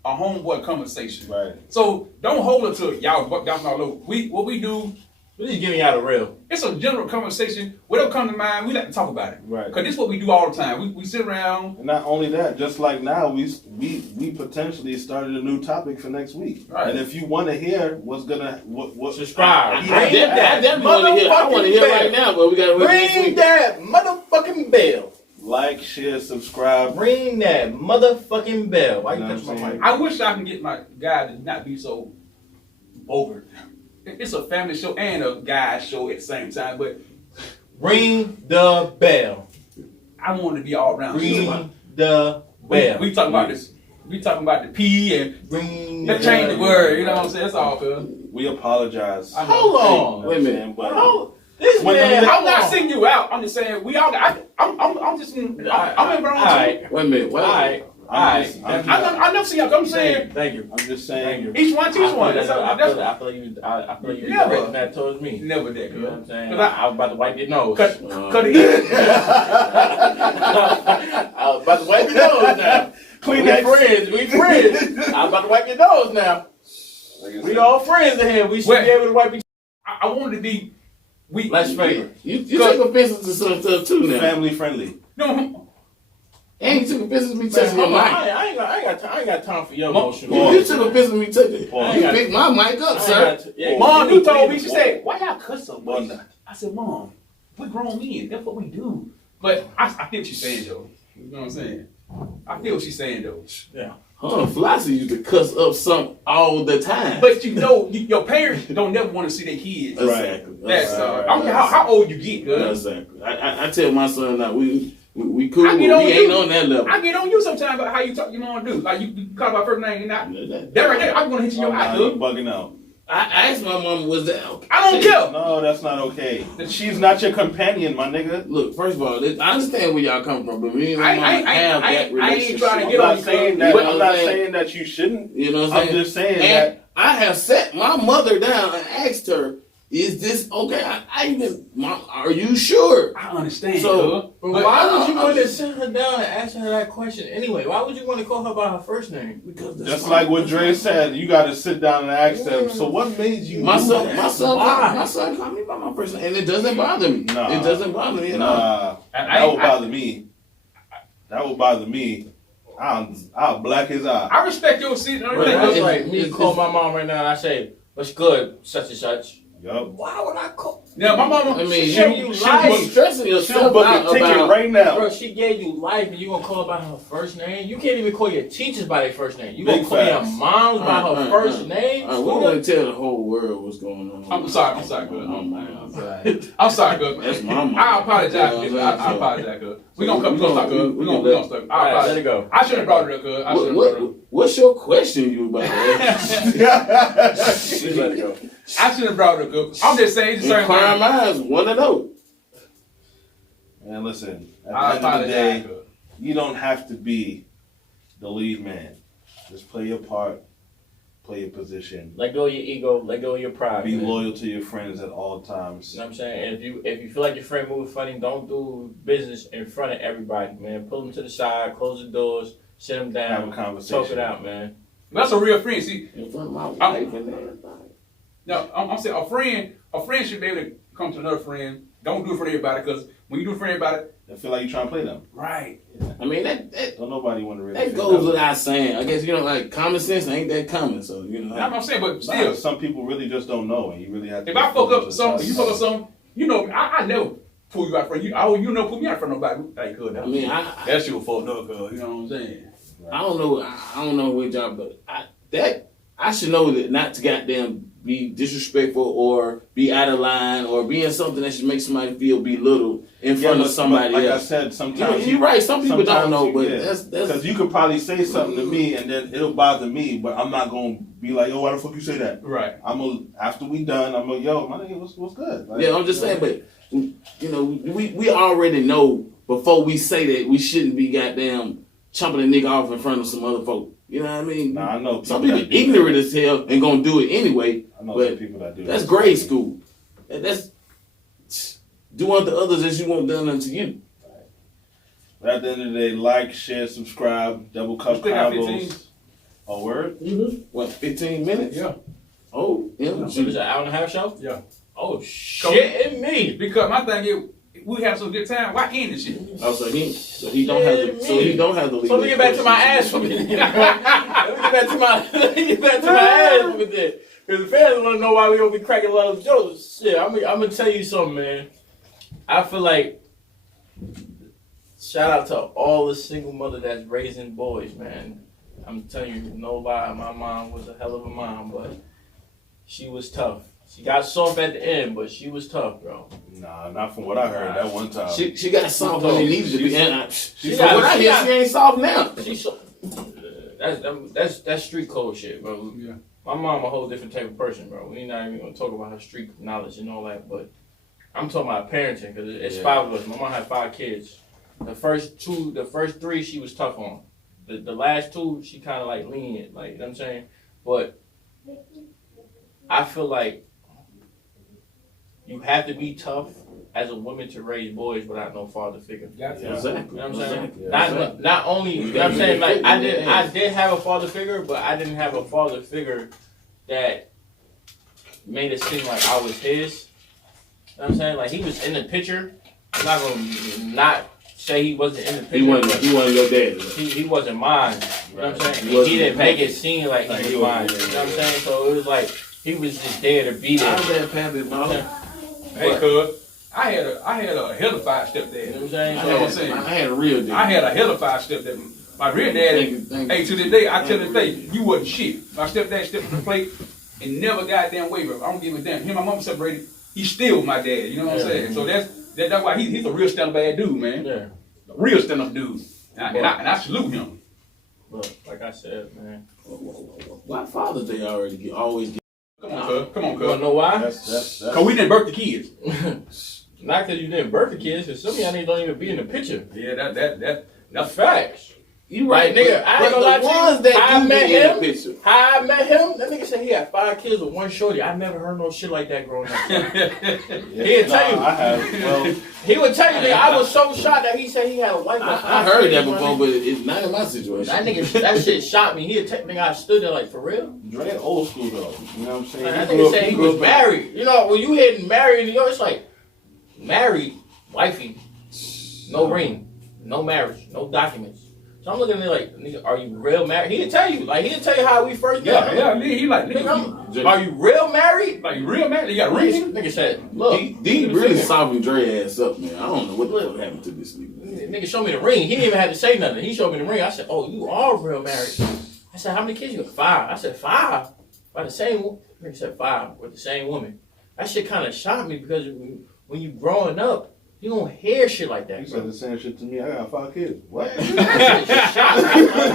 homeboy conversation. Right. So don't hold it to y'all bouncing all over. What we do, We're just giving y'all the real. it's a general conversation. Whatever comes to mind, we like to talk about it. Right. Cause this is what we do all the time. We sit around. And not only that, just like now, we potentially started a new topic for next week. Right. And if you want to hear what's gonna what Subscribe. I definitely want to hear. I want to hear right now, but we got to wait next Ring week. that motherfucking bell. like, share, subscribe. Ring that motherfucking bell. Why you Know touch what I'm my mic? I wish I can get my guy to not be so vulgar. It's a family show and a guy show at the same time, but Ring the bell. I want to be all around. Ring the bell. We talking about this. We talking about the P and Ring let's change the word. You know what I'm saying? That's all, cuz. We apologize. I know. Hold on. Wait a minute. But This man. I'm not singing you out. I'm just saying we all got. I'm just. I'm in Veron too. Alright. Wait a minute. What? Alright. I'm I never see y'all. I'm saying Thank you. just Thank you. saying. each one teach one. That's I that's feel you Never. directing that towards me. never that, You know what I'm cuz. saying? Cause I was about to wipe your nose. Cut it. I was about to wipe your nose now. Clean We that. friends. We friends. I was about to wipe your nose now. We all friends in here. We should be able to wipe each I wanted to be. We. Let's face You take offense to some stuff too now. Family friendly. No. And you took offense to me touching your mic. I ain't got time for your motion. You took offense to me touching. Pause. You picked my mic up, sir. Mom, you told me. She said, "Why y'all cuss so much?" I said, "Mom, we grown men. That's what we do." But I feel what she's saying though. You know what I'm saying? I feel what she's saying though. Yeah. Flossie used to cuss up something all the time. But you know, your parents don't never want to see their kids. Exactly. That's Right. I don't care how old you get, girl. Exactly. I tell my son now we cool, I but we get on ain't you. on that level. I get on you sometimes about how you talk your mom do. Like you call my first name and not that right there, I'm gonna hit you in your eye, You girl. bugging out. I asked my mama, was that okay? I don't care. No, that's not okay. She's not your companion, my nigga. Look, first of all, I understand where y'all come from, but me and my I mama have that ain't relationship. trying to I'm get not on saying that. I'm not saying that you shouldn't. You know what I'm saying? I'm just saying and that. I have sat my mother down and asked her, is this okay? Mom, are you sure? I understand. So, But why would you want to sit her down and ask her that question anyway? Why would you want to call her by her first name? Because Just like what Dre said, you got to sit down and ask them. So what made you? my do son that? called me by my first name, and it doesn't bother me. Nah. It doesn't bother me at all. Nah, that would bother me. That would bother me. I'll black his eye. I respect your seat. That's like me call my mom right now and I say, "What's good, such and such." Yup. Why would I call? Yeah, my mama. I mean, She gave you life. you stressing She'll yourself book out a ticket about. right now. Bro, she gave you life and you gonna call her by her first name? You can't even call your teachers by their first name. You gonna Big call your facts. moms by her Alright, first name? We're gonna tell the whole world what's going on. I'm sorry, good. man. I'm sorry, good. That's my mama. I apologize. You know what I I'm saying? apologize, good. We gonna start, good. We gonna start. I Alright, apologize. let it go. I should have brought it up, good. I should have brought it up. What's your question, you about? Please let it go. I should have brought it up, good. I'm just saying, it's a certain Inquiring thing. minds want to know. Man, listen. At I the end of the day, apologize, good. you don't have to be the lead man. Just play your part. Play your position. Let go of your ego, let go of your pride. Be man. loyal to your friends at all times. You know what I'm saying? And if you feel like your friend moving funny, don't do business in front of everybody, man. Pull them to the side, close the doors, sit them down, Have a conversation. talk it out, man. That's a real friend. See, In front of my wife and everything. no, I'm saying a friend should be able to come to another friend. Don't do it for everybody, because when you do it for everybody, I feel like you're trying to play them. right? I mean that Don't nobody want to really. that feel goes that way. without saying. I guess like common sense ain't that common. So I'm saying, but Nah, still, some people really just don't know, and you really have to. if I fuck up something, you fuck up something, you know, I never pull you out front. You know, put me out front of nobody. Like, good. I mean I That's your fault, no, cuz. You know what I'm saying? I don't know what job, but I should know that not to goddamn be disrespectful or be out of line or be in something that should make somebody feel belittled in front of somebody like else. I said, sometimes You're right. Some people don't know, but yeah. that's Because you could probably say something to me and then it'll bother me, but I'm not gonna be like, yo, why the fuck you say that? Right. After we done, I'm gonna, yo, my nigga, what's good? Like, yeah. I'm just saying, but we already know before we say that we shouldn't be goddamn chopping a nigga off in front of some other folk. You know what I mean? Nah, I know. Some people ignorant as hell and gonna do it anyway. I know but some people that do. That's that. grade school. That's do unto others as you want done unto you. But at the end of the day, like, share, subscribe, Double Cup You still got 15? Convos. A word? What, 15 minutes? Yeah. Oh, yeah. So this an hour and a half show? Yeah. Oh shit, and me. Because my thing is, we have some good time. Why end this shit? Oh, so he don't have to. So he don't have to leave. So let me get back to my ass for a minute. Let me get back to my ass for a minute. Because the fans want to know why we don't be cracking a lot of jokes. Shit, I'm gonna tell you something, man. I feel like shout out to all the single mother that's raising boys, man. I'm telling you, no lie, my mom was a hell of a mom, but she was tough. She got soft at the end, but she was tough, bro. Nah, not from what I heard that one time. She got soft when it needed to be. And She what I hear, she ain't soft now. She so that's street code shit, bro. Yeah. My mom a whole different type of person, bro. We not even gonna talk about her street knowledge and all that, but I'm talking about parenting because it's 5 of us. My mom had 5 kids. The first 3 she was tough on. The last 2 she kind of like lenient, like you know what I'm saying. But I feel like you have to be tough as a woman to raise boys without no father figure. Gotcha. Exactly. You know what I'm saying? Exactly. Not only, you know what I'm saying, like I did have a father figure, but I didn't have a father figure that made it seem like I was his. You know what I'm saying? Like he was in the picture. I'm not gonna not say he wasn't in the picture. He wasn't your dad. He wasn't mine. You know what I'm saying? He He didn't make it seem like Like he he was mine. was- You know what I'm saying? So it was like he was just there to be there. How's that, Pappy, You know what I'm bro? saying? Hey, cuz, I had a hell of 5 You know stepdad. what I'm saying? I know what I'm saying. I had a real dad. I had a hell of 5 stepdad. My real daddy, Thank you. hey, to this day, I tell this day, you wasn't shit. My stepdad stepped to the plate and never goddamn wavered. I don't give a damn. Him and my mama separated. He's still my dad. You know what I'm Yeah. saying? So that's why he's a real stand-up bad dude, man. Yeah. A real stand-up dude. And I salute him. But like I said, man. Why Father's Day always get? Come on, cuz. Come on, You wanna cuz. know why? That's Cause we didn't birth the kids. Not because you didn't birth the kids, because some of y'all niggas don't even be in the picture. Yeah, That's facts. You Right, nigga, I ain't gonna lie to you. ones that I do met be in the him. picture. How I met him, that nigga said he had 5 kids with 1 shorty. I never heard no shit like that growing up. He'll tell you. I have. Well, He would tell you, nigga, I was so shocked that he said he had a wife. I heard that before, but it's not in my situation. That nigga, that shit shocked me. He'd tell nigga, I stood there like, for real? Dre old school though. You know what I'm saying? That nigga said he was married. You know, when you hitting married, you know, it's like, married, wifey, no ring, no marriage, no documents. So I'm looking at it like, nigga, are you real married? He'd tell you how we first met. Yeah, he like, Nigga, are you real married? like you real man? You got a ring? Nigga said, look. D really softened Dre ass up, man. I don't know what the fuck happened to this nigga. Nigga showed me the ring. He didn't even have to say nothing. He showed me the ring. I said, oh, you are real married. I said, how many kids you got? 5. I said, 5? By the same woman? Nigga said 5 with the same woman. That shit kind of shocked me because when you growing up, you don't hear shit like that. You said the same shit to me. I got 5 kids. What?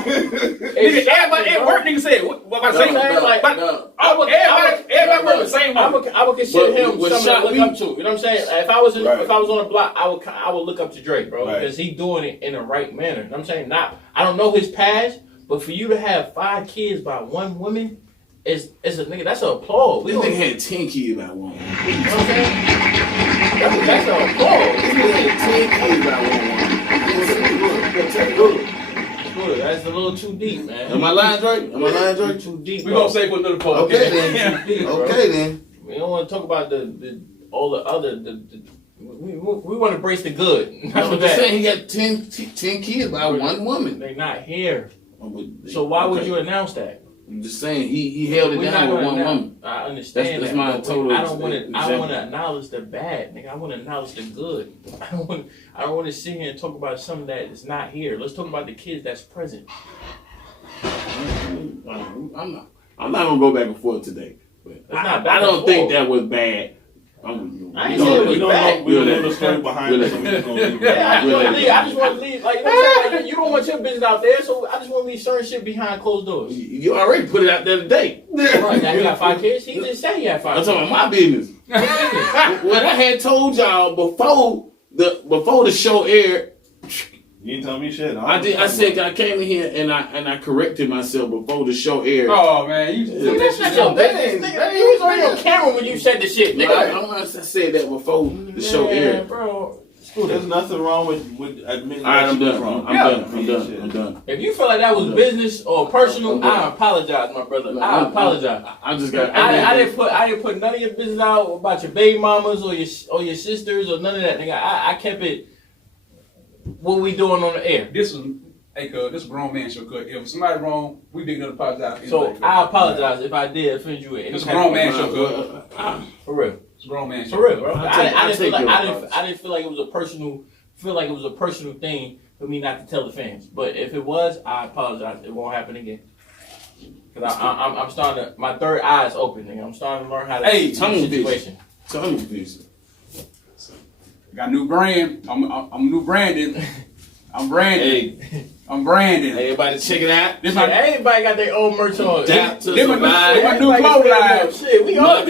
Nigga, everybody at work, nigga said, what about saying? Everybody work the same I way. would consider him what something to look up to. You know what I'm saying? If I was Right. if I was on the block, I would look up to Drake, bro, Right. because he doing it in the right manner. You know what I'm saying? I don't know his past, but for you to have 5 kids by 1 woman is a nigga. That's an applause. This nigga had 10 kids by one. You know what I'm saying? That's an applause. This nigga had 10 kids by one. Good. That's a little too deep, man. Am I lying, Drake? Am I lying, Drake? Too deep. We bro. gonna say for another post. Okay then. Deep, bro. Okay then. We don't want to talk about all the other. We want to embrace the good. I'm just saying he got 10 kids by one woman. They're not here. Oh, but- So why would okay. you announce that? I'm just saying he held it We're down not with gonna one announce- woman. I understand That's that. my but total I don't want to. I example. want to acknowledge the bad, nigga. I want to acknowledge the good. I don't want to sit here and talk about something that is not here. Let's talk about the kids that's present. I'm not gonna go back and forth today. But not back I and don't think forth. that was bad. I ain't saying it was bad. We don't know the story behind it. So we just gonna leave it Yeah, I alone. just want to leave. Like, you know what I'm saying? Like, you don't want your business out there, so I just want to leave certain shit behind closed doors. You already put it out there today. Right, now he got 5 kids. He just said he had 5 I'm kids. talking about my business. What I had told y'all before the show aired, You ain't telling me shit. I said I came in here and I corrected myself before the show aired. Oh man, you Nigga, that's not your business, nigga. You was on your camera when you said the shit, nigga. I said that before the show aired. Bro. There's nothing wrong with admitting All right, that I'm you was done. wrong. I'm done. If you feel like that was business or personal, I apologize, my brother. I apologize. I just got. I didn't put none of your business out about your baby mamas or your sisters or none of that, nigga. I kept it. What we doing on the air? This is this grown man show. Cause if somebody wrong, we big enough to apologize. So I apologize if I did offend you in any This type grown of man way. show. For real. It's grown man show. For real, bro. I didn't feel like it was a personal thing for me not to tell the fans. But if it was, I apologize. It won't happen again. Cause I'm starting to, my third eye is open, nigga. I'm starting to learn how to Hey, see tell me the this. situation. Tell me this. Got a new brand. I'm new branding. I'm branding. I'm branding. Hey, everybody check it out. This Like, my everybody got their own merch on. Adapt to This my survive. new clothing line. Shit, we all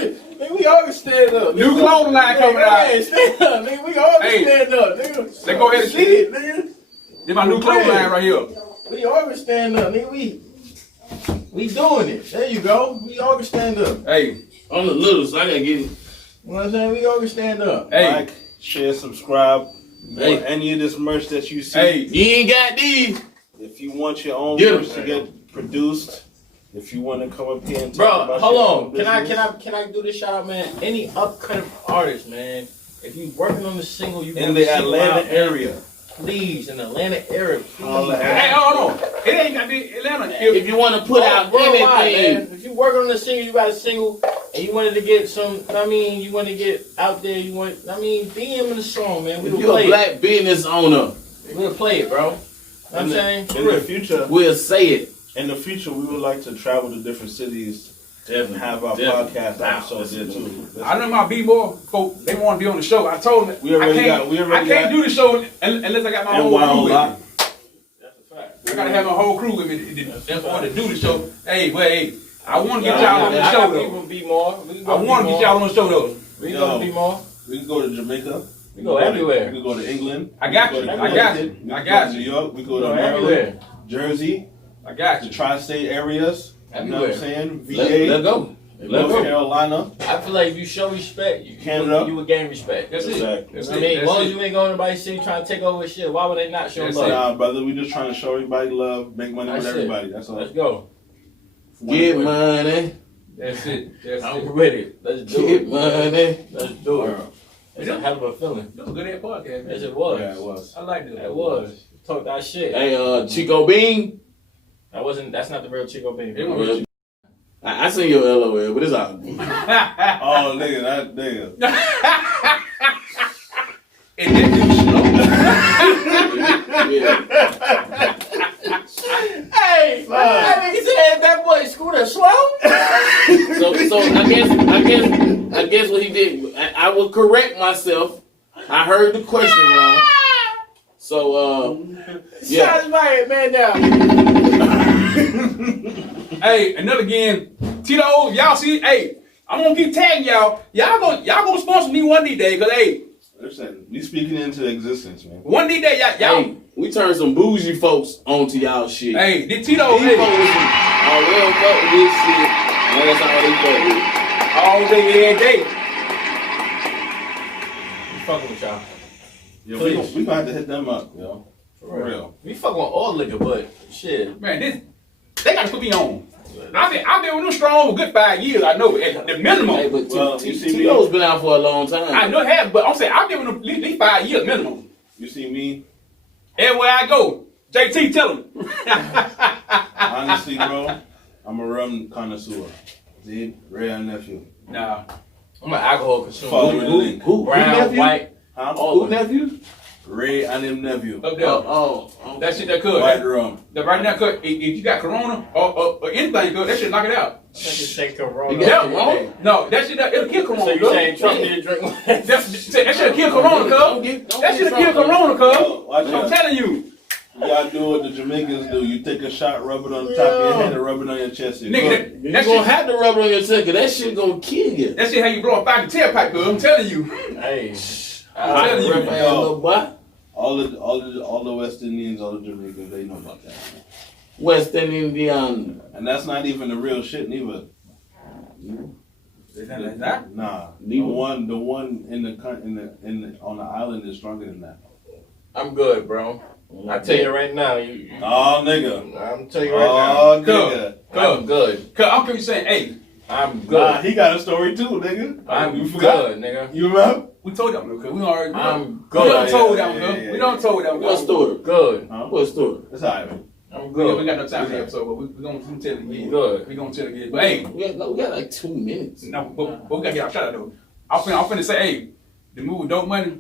can stand up. New clothing line coming out. Hey, stand up, nigga. We all can Hey. stand up, nigga. Let's go ahead and see it, nigga. This my new clothing line right here. We all can stand up, nigga. We doing it. There you go. We all can stand up. Hey, On the little, so I gotta get it. You know what I'm saying? We all can stand up. hey, Like, share, subscribe. Hey. For any of this merch that you see. hey. You ain't got these. If you want your own Get 'em. merch to get produced, if you want to come up here and talk Bro, about hold your on. own Can I do this shout out, man? Any upcoming artists, man. If you working on the single, you in want the to single Atlanta out, man, area. please, in the Atlanta area, please. Holla at Hey, hold on. It ain't got to be Atlanta. If you want to put out Worldwide, anything, man. If you working on the single, you got a single, and you wanted to get some. You want to get out there. DM in the song, man. if We'll you're a play it. black business owner, We'll play it, bro. I'm saying. In the future, we'll say it. we would like to travel to different cities and have our Definitely. podcast episodes there too. I know my B-boy folk, they want to be on the show. I told them We already got- I can't do the show unless I got my whole crew with me. That's a fact. I gotta have my whole crew with me in order to do the show. Hey, I want to get y'all on the show We though. gonna be more. I want to get y'all on the show though. We gonna be more. We can go to Jamaica. We go everywhere. We can go to England. I got We you. can go I to got Connecticut. you. We I can got go to you. New York. We go We to go Maryland, everywhere. Jersey, I got the you. tri-state areas. You know what I'm saying? Let VA, go. Let North go. Carolina. I feel like if you show respect, Canada. you would gain respect. That's it. Exactly. That's I it. mean, as That's long as it. you ain't going to nobody's city trying to take over shit, why would they not show That's love? Nah, brother, we just trying to show everybody love, make money That's with it. everybody. That's all. Let's go. Get money. That's it. That's I'm it. with it. Let's do Get it. money. Let's do it. Yeah. It's a hell of a feeling. That was a good ass podcast, Yes, man. it was. Yeah, it was. I like that. It was. Talk that shit. Hey, Chico Bean. That's not the real Chico Bean. It wasn't I seen your LOL, but it's all good. Oh, nigga, that nigga. And that dude slow. Yeah. Hey, that nigga said that boy Scoota slow. So I guess what he did, I will correct myself. I heard the question wrong. So yeah. Shots fired, man down. Hey, another again. Tito, y'all see? Hey, I'm gonna keep tagging y'all. Y'all gonna sponsor me one day, cause hey, Listen, we speaking into existence, man. one day y'all. Hey, we turned some bougie folks onto y'all shit. Hey, did Tito? These Hey, folks, oh, they don't fuck with this shit. Man, that's all they fuck with. all day, every day. We fucking with y'all. Yo, Please. we gonna have to hit them up, yo. For real. We fucking with all liquor, but shit. Man, they gotta put me on. I've been with them strong for a good 5 years. I know at the minimum. Hey, but Well, you see me? Tito's been out for a long time. I know it has, but I'm saying I've been with them at least 5 years minimum. You see me? Everywhere I go, JT, tell him. Honestly, bro, I'm a rum connoisseur. See? Ray and nephew. Nah. I'm an alcohol consumer. Follow the link. Who Brown, nephew? white, Huh? all Who of it. nephew? Ray and him nephew. Up there. Oh. That shit that could. White rum. That right now could. If you got corona or anything good, that shit knock it out. I think it's take Corona. Yeah, wrong. No, that shit it'll kill corona. So you cuz. saying Trump need to drink? That shit'll kill corona, cuz. That shit'll kill corona, Yo, cuz. watch I'm out. telling you. Y'all do what the Jamaicans do. You take a shot, rub it on the top of your head, and rub it on your chest. You're Nigga, good. You're that gonna shit, have to rub it on your check, cause that shit gonna kill you. that shit how you blow a fucking tailpipe, cuz. I'm telling you. Hey, I'm telling you. Rub my little boy. All the West Indians, all the Jamaicans, they know about that. West Indian. And that's not even the real shit, neither. Is that? Nah, the Neither. one on the island is stronger than that. I'm good, bro. I tell you right now, Oh, nigga. I'm tell you right Oh, Good. nigga. now, I'm good. Cuz I'm keep saying, hey, I'm Nah, good. he got a story too, nigga. I'm You forgot? good, nigga. You remember? we told them, cuz. We already. I'm We good. done told Yeah, them, yeah, cuz. yeah, We done told them. What story? Good. Huh? What story? It's alright, man. I'm We good. got no time for the episode, but we gonna tell it We again. good. We gonna tell it again. But hey, We got like 2 minutes. no, but we gotta get our shot out though. I'm finna say, hey, the movie Dope Money,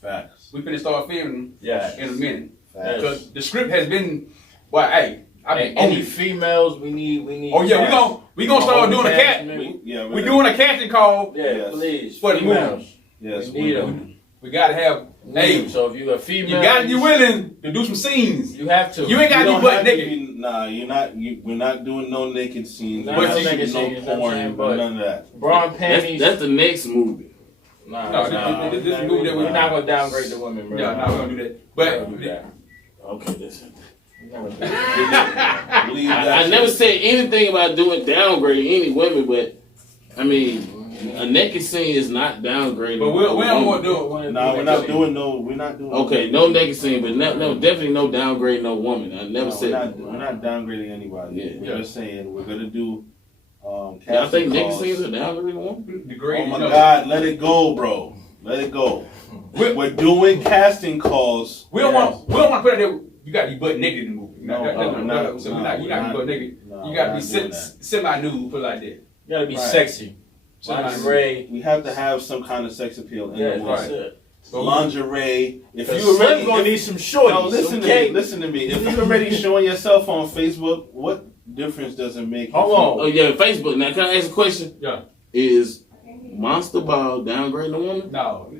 Facts. we finna start filming Yeah. in a minute. Facts. Because the script has been, well, hey, I've And been on any it. females we need. Oh yeah, we gonna start doing a cat. We doing a casting call. Yeah, Yes. please. For the females. Yes, We need them. We gotta have. Hey, So if you a you female, gotta be willing to do some scenes. You have to. You ain't gotta be butt naked. Nah, you're not. We're not doing no naked scenes. Nah, We're no not naked shooting scenes, no I'm saying, porn, but- none of that. Bra and That's, panties. that's the next movie. Nah, No, nah. this is movie that We're we not gonna downgrade the women, bro. Yeah, no, we're gonna do that. We're But gonna do that. Okay, listen. We're not gonna do that. Believe that I shit. never said anything about doing downgrading any women, but I mean, a naked scene is not downgrading. we don't want to do it. Nah, we're not doing no. We're not doing. Okay, no naked scene, but no, definitely no downgrading no woman. I never No, said. we're not downgrading anybody. Yeah. We're just saying we're gonna do. Y'all Casting think naked calls. scenes are downgrading a woman? The grade, Oh my you know. God, let it go, bro. Let it go. We're doing casting calls. We don't want to put it there. You gotta be butt naked in the movie. No, That- that- we're that- not. So No, you gotta be we're butt naked. No, You we're gotta be not doing that. semi-nude, put it like that. You gotta be Right. sexy. Semi-nude. Lingerie. We have to have some kind of sex appeal in Yeah, the movie. that's it. So Lingerie. If Cause you Slim already gonna need some shorties. no, listen okay? to me. Listen to me. If you're already showing yourself on Facebook, what difference does it make? Hold Oh on. yeah, Facebook. Now can I ask a question? Yeah. Is Monster Ball downgrading a woman? No.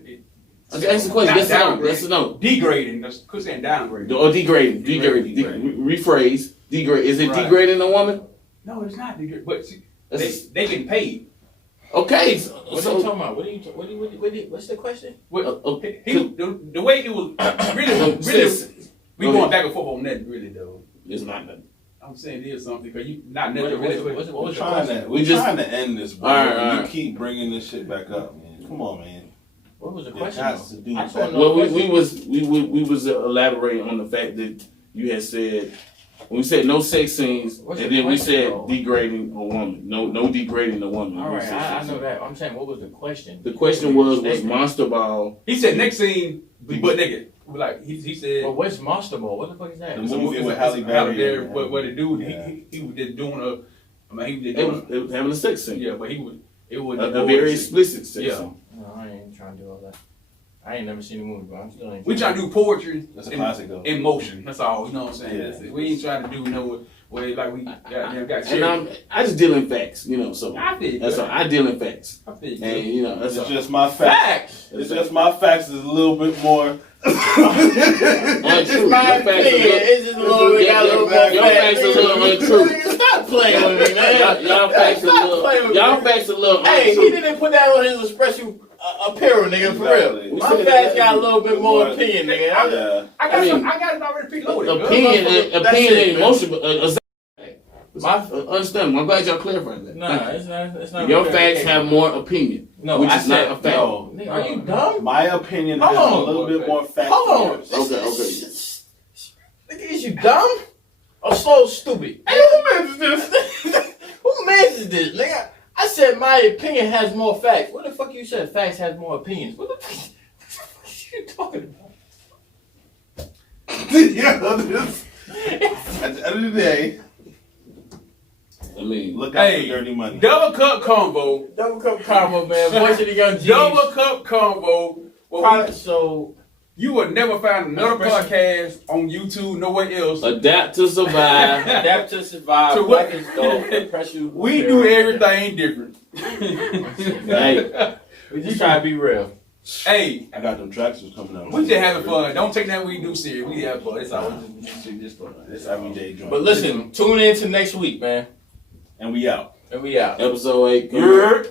Okay, ask the question. Not Yes or no? downgrade. Yes or no? Degrading. That's quit saying degrading. Or degrading. Degrading. Rephrase. Degrade. Is it Right. degrading a woman? No, it's not. But see, they getting paid. Okay. What are you talking about? What's the question? The way it was really, we going back and forth on that really though. It's not nothing. I'm saying there's something because you not nothing really. We're trying to end this, bro. All right. You keep bringing this shit back up, man. Come on, man. What was the It question? has to do with Well, we was elaborating on the fact that you had said when we said no sex scenes, What's and your then we question, said though? degrading a woman. No degrading a woman. All No right, sex I scenes. know that. I'm saying, what was the question? The question was Monster Ball. He said next scene we butt naked. Like he said. Well, what's Monster Ball? What the fuck is that? The movie with Halle Berry. What the dude Yeah. he was just doing a. I mean, he was just It doing. was having a sex scene. Yeah, but it was A very explicit sex Yeah. scene. No, I ain't trying to do all that. I ain't never seen the movie, but I'm still ain't. We trying to do poetry. That's a classic, though. In motion. That's all. You know what I'm saying? Yeah. That's it. We ain't trying to do like we got shit. And I just deal in facts, so I feel that's all. I deal in facts, I feel and that's It's all. just my facts. Facts. It's just my facts is a little bit more. Untrue. My Your facts opinion. It's just a little bit. Got a little more Your facts a little untrue. Stop playing with me, man. Y'all facts a Stop playing with me. Y'all facts a little Hey, untrue. he didn't put that on his expression apparel, nigga. For Exactly. real. My facts got a little bit more opinion, nigga. Yeah. I got it already preloaded. Opinion That's and it, emotion, understand. I'm glad y'all clarified that. Nah, it's not. It's not. Your facts have more opinion, No, which I is not said a fact. No. Nigga, are you dumb? My opinion Hold has on. a little bit more facts. Hold on. than yours. Okay. Nigga, is you dumb or so stupid? Hey, who man's this? Who man's this, nigga? I said my opinion has more facts. What the fuck you said? Facts has more opinions. What the fuck are you talking about? At the end of the day, I mean, look out Hey, for dirty money. Double Cup Convo. Double Cup Convo, man. Voice of the Young G's. Double Cup Convo. Well, So you will never find another podcast on YouTube, nowhere else. adapt to survive. adapt to survive. To what- Black is dope. Press you. We do everything different. Hey, We just try to be real. Hey, I got them tracksuits coming out. we just having fun. Don't take that we do serious. We have fun. It's always just fun. This everyday joint. But listen, tune in to next week, man. And we out. And we out. episode 8. Yeah.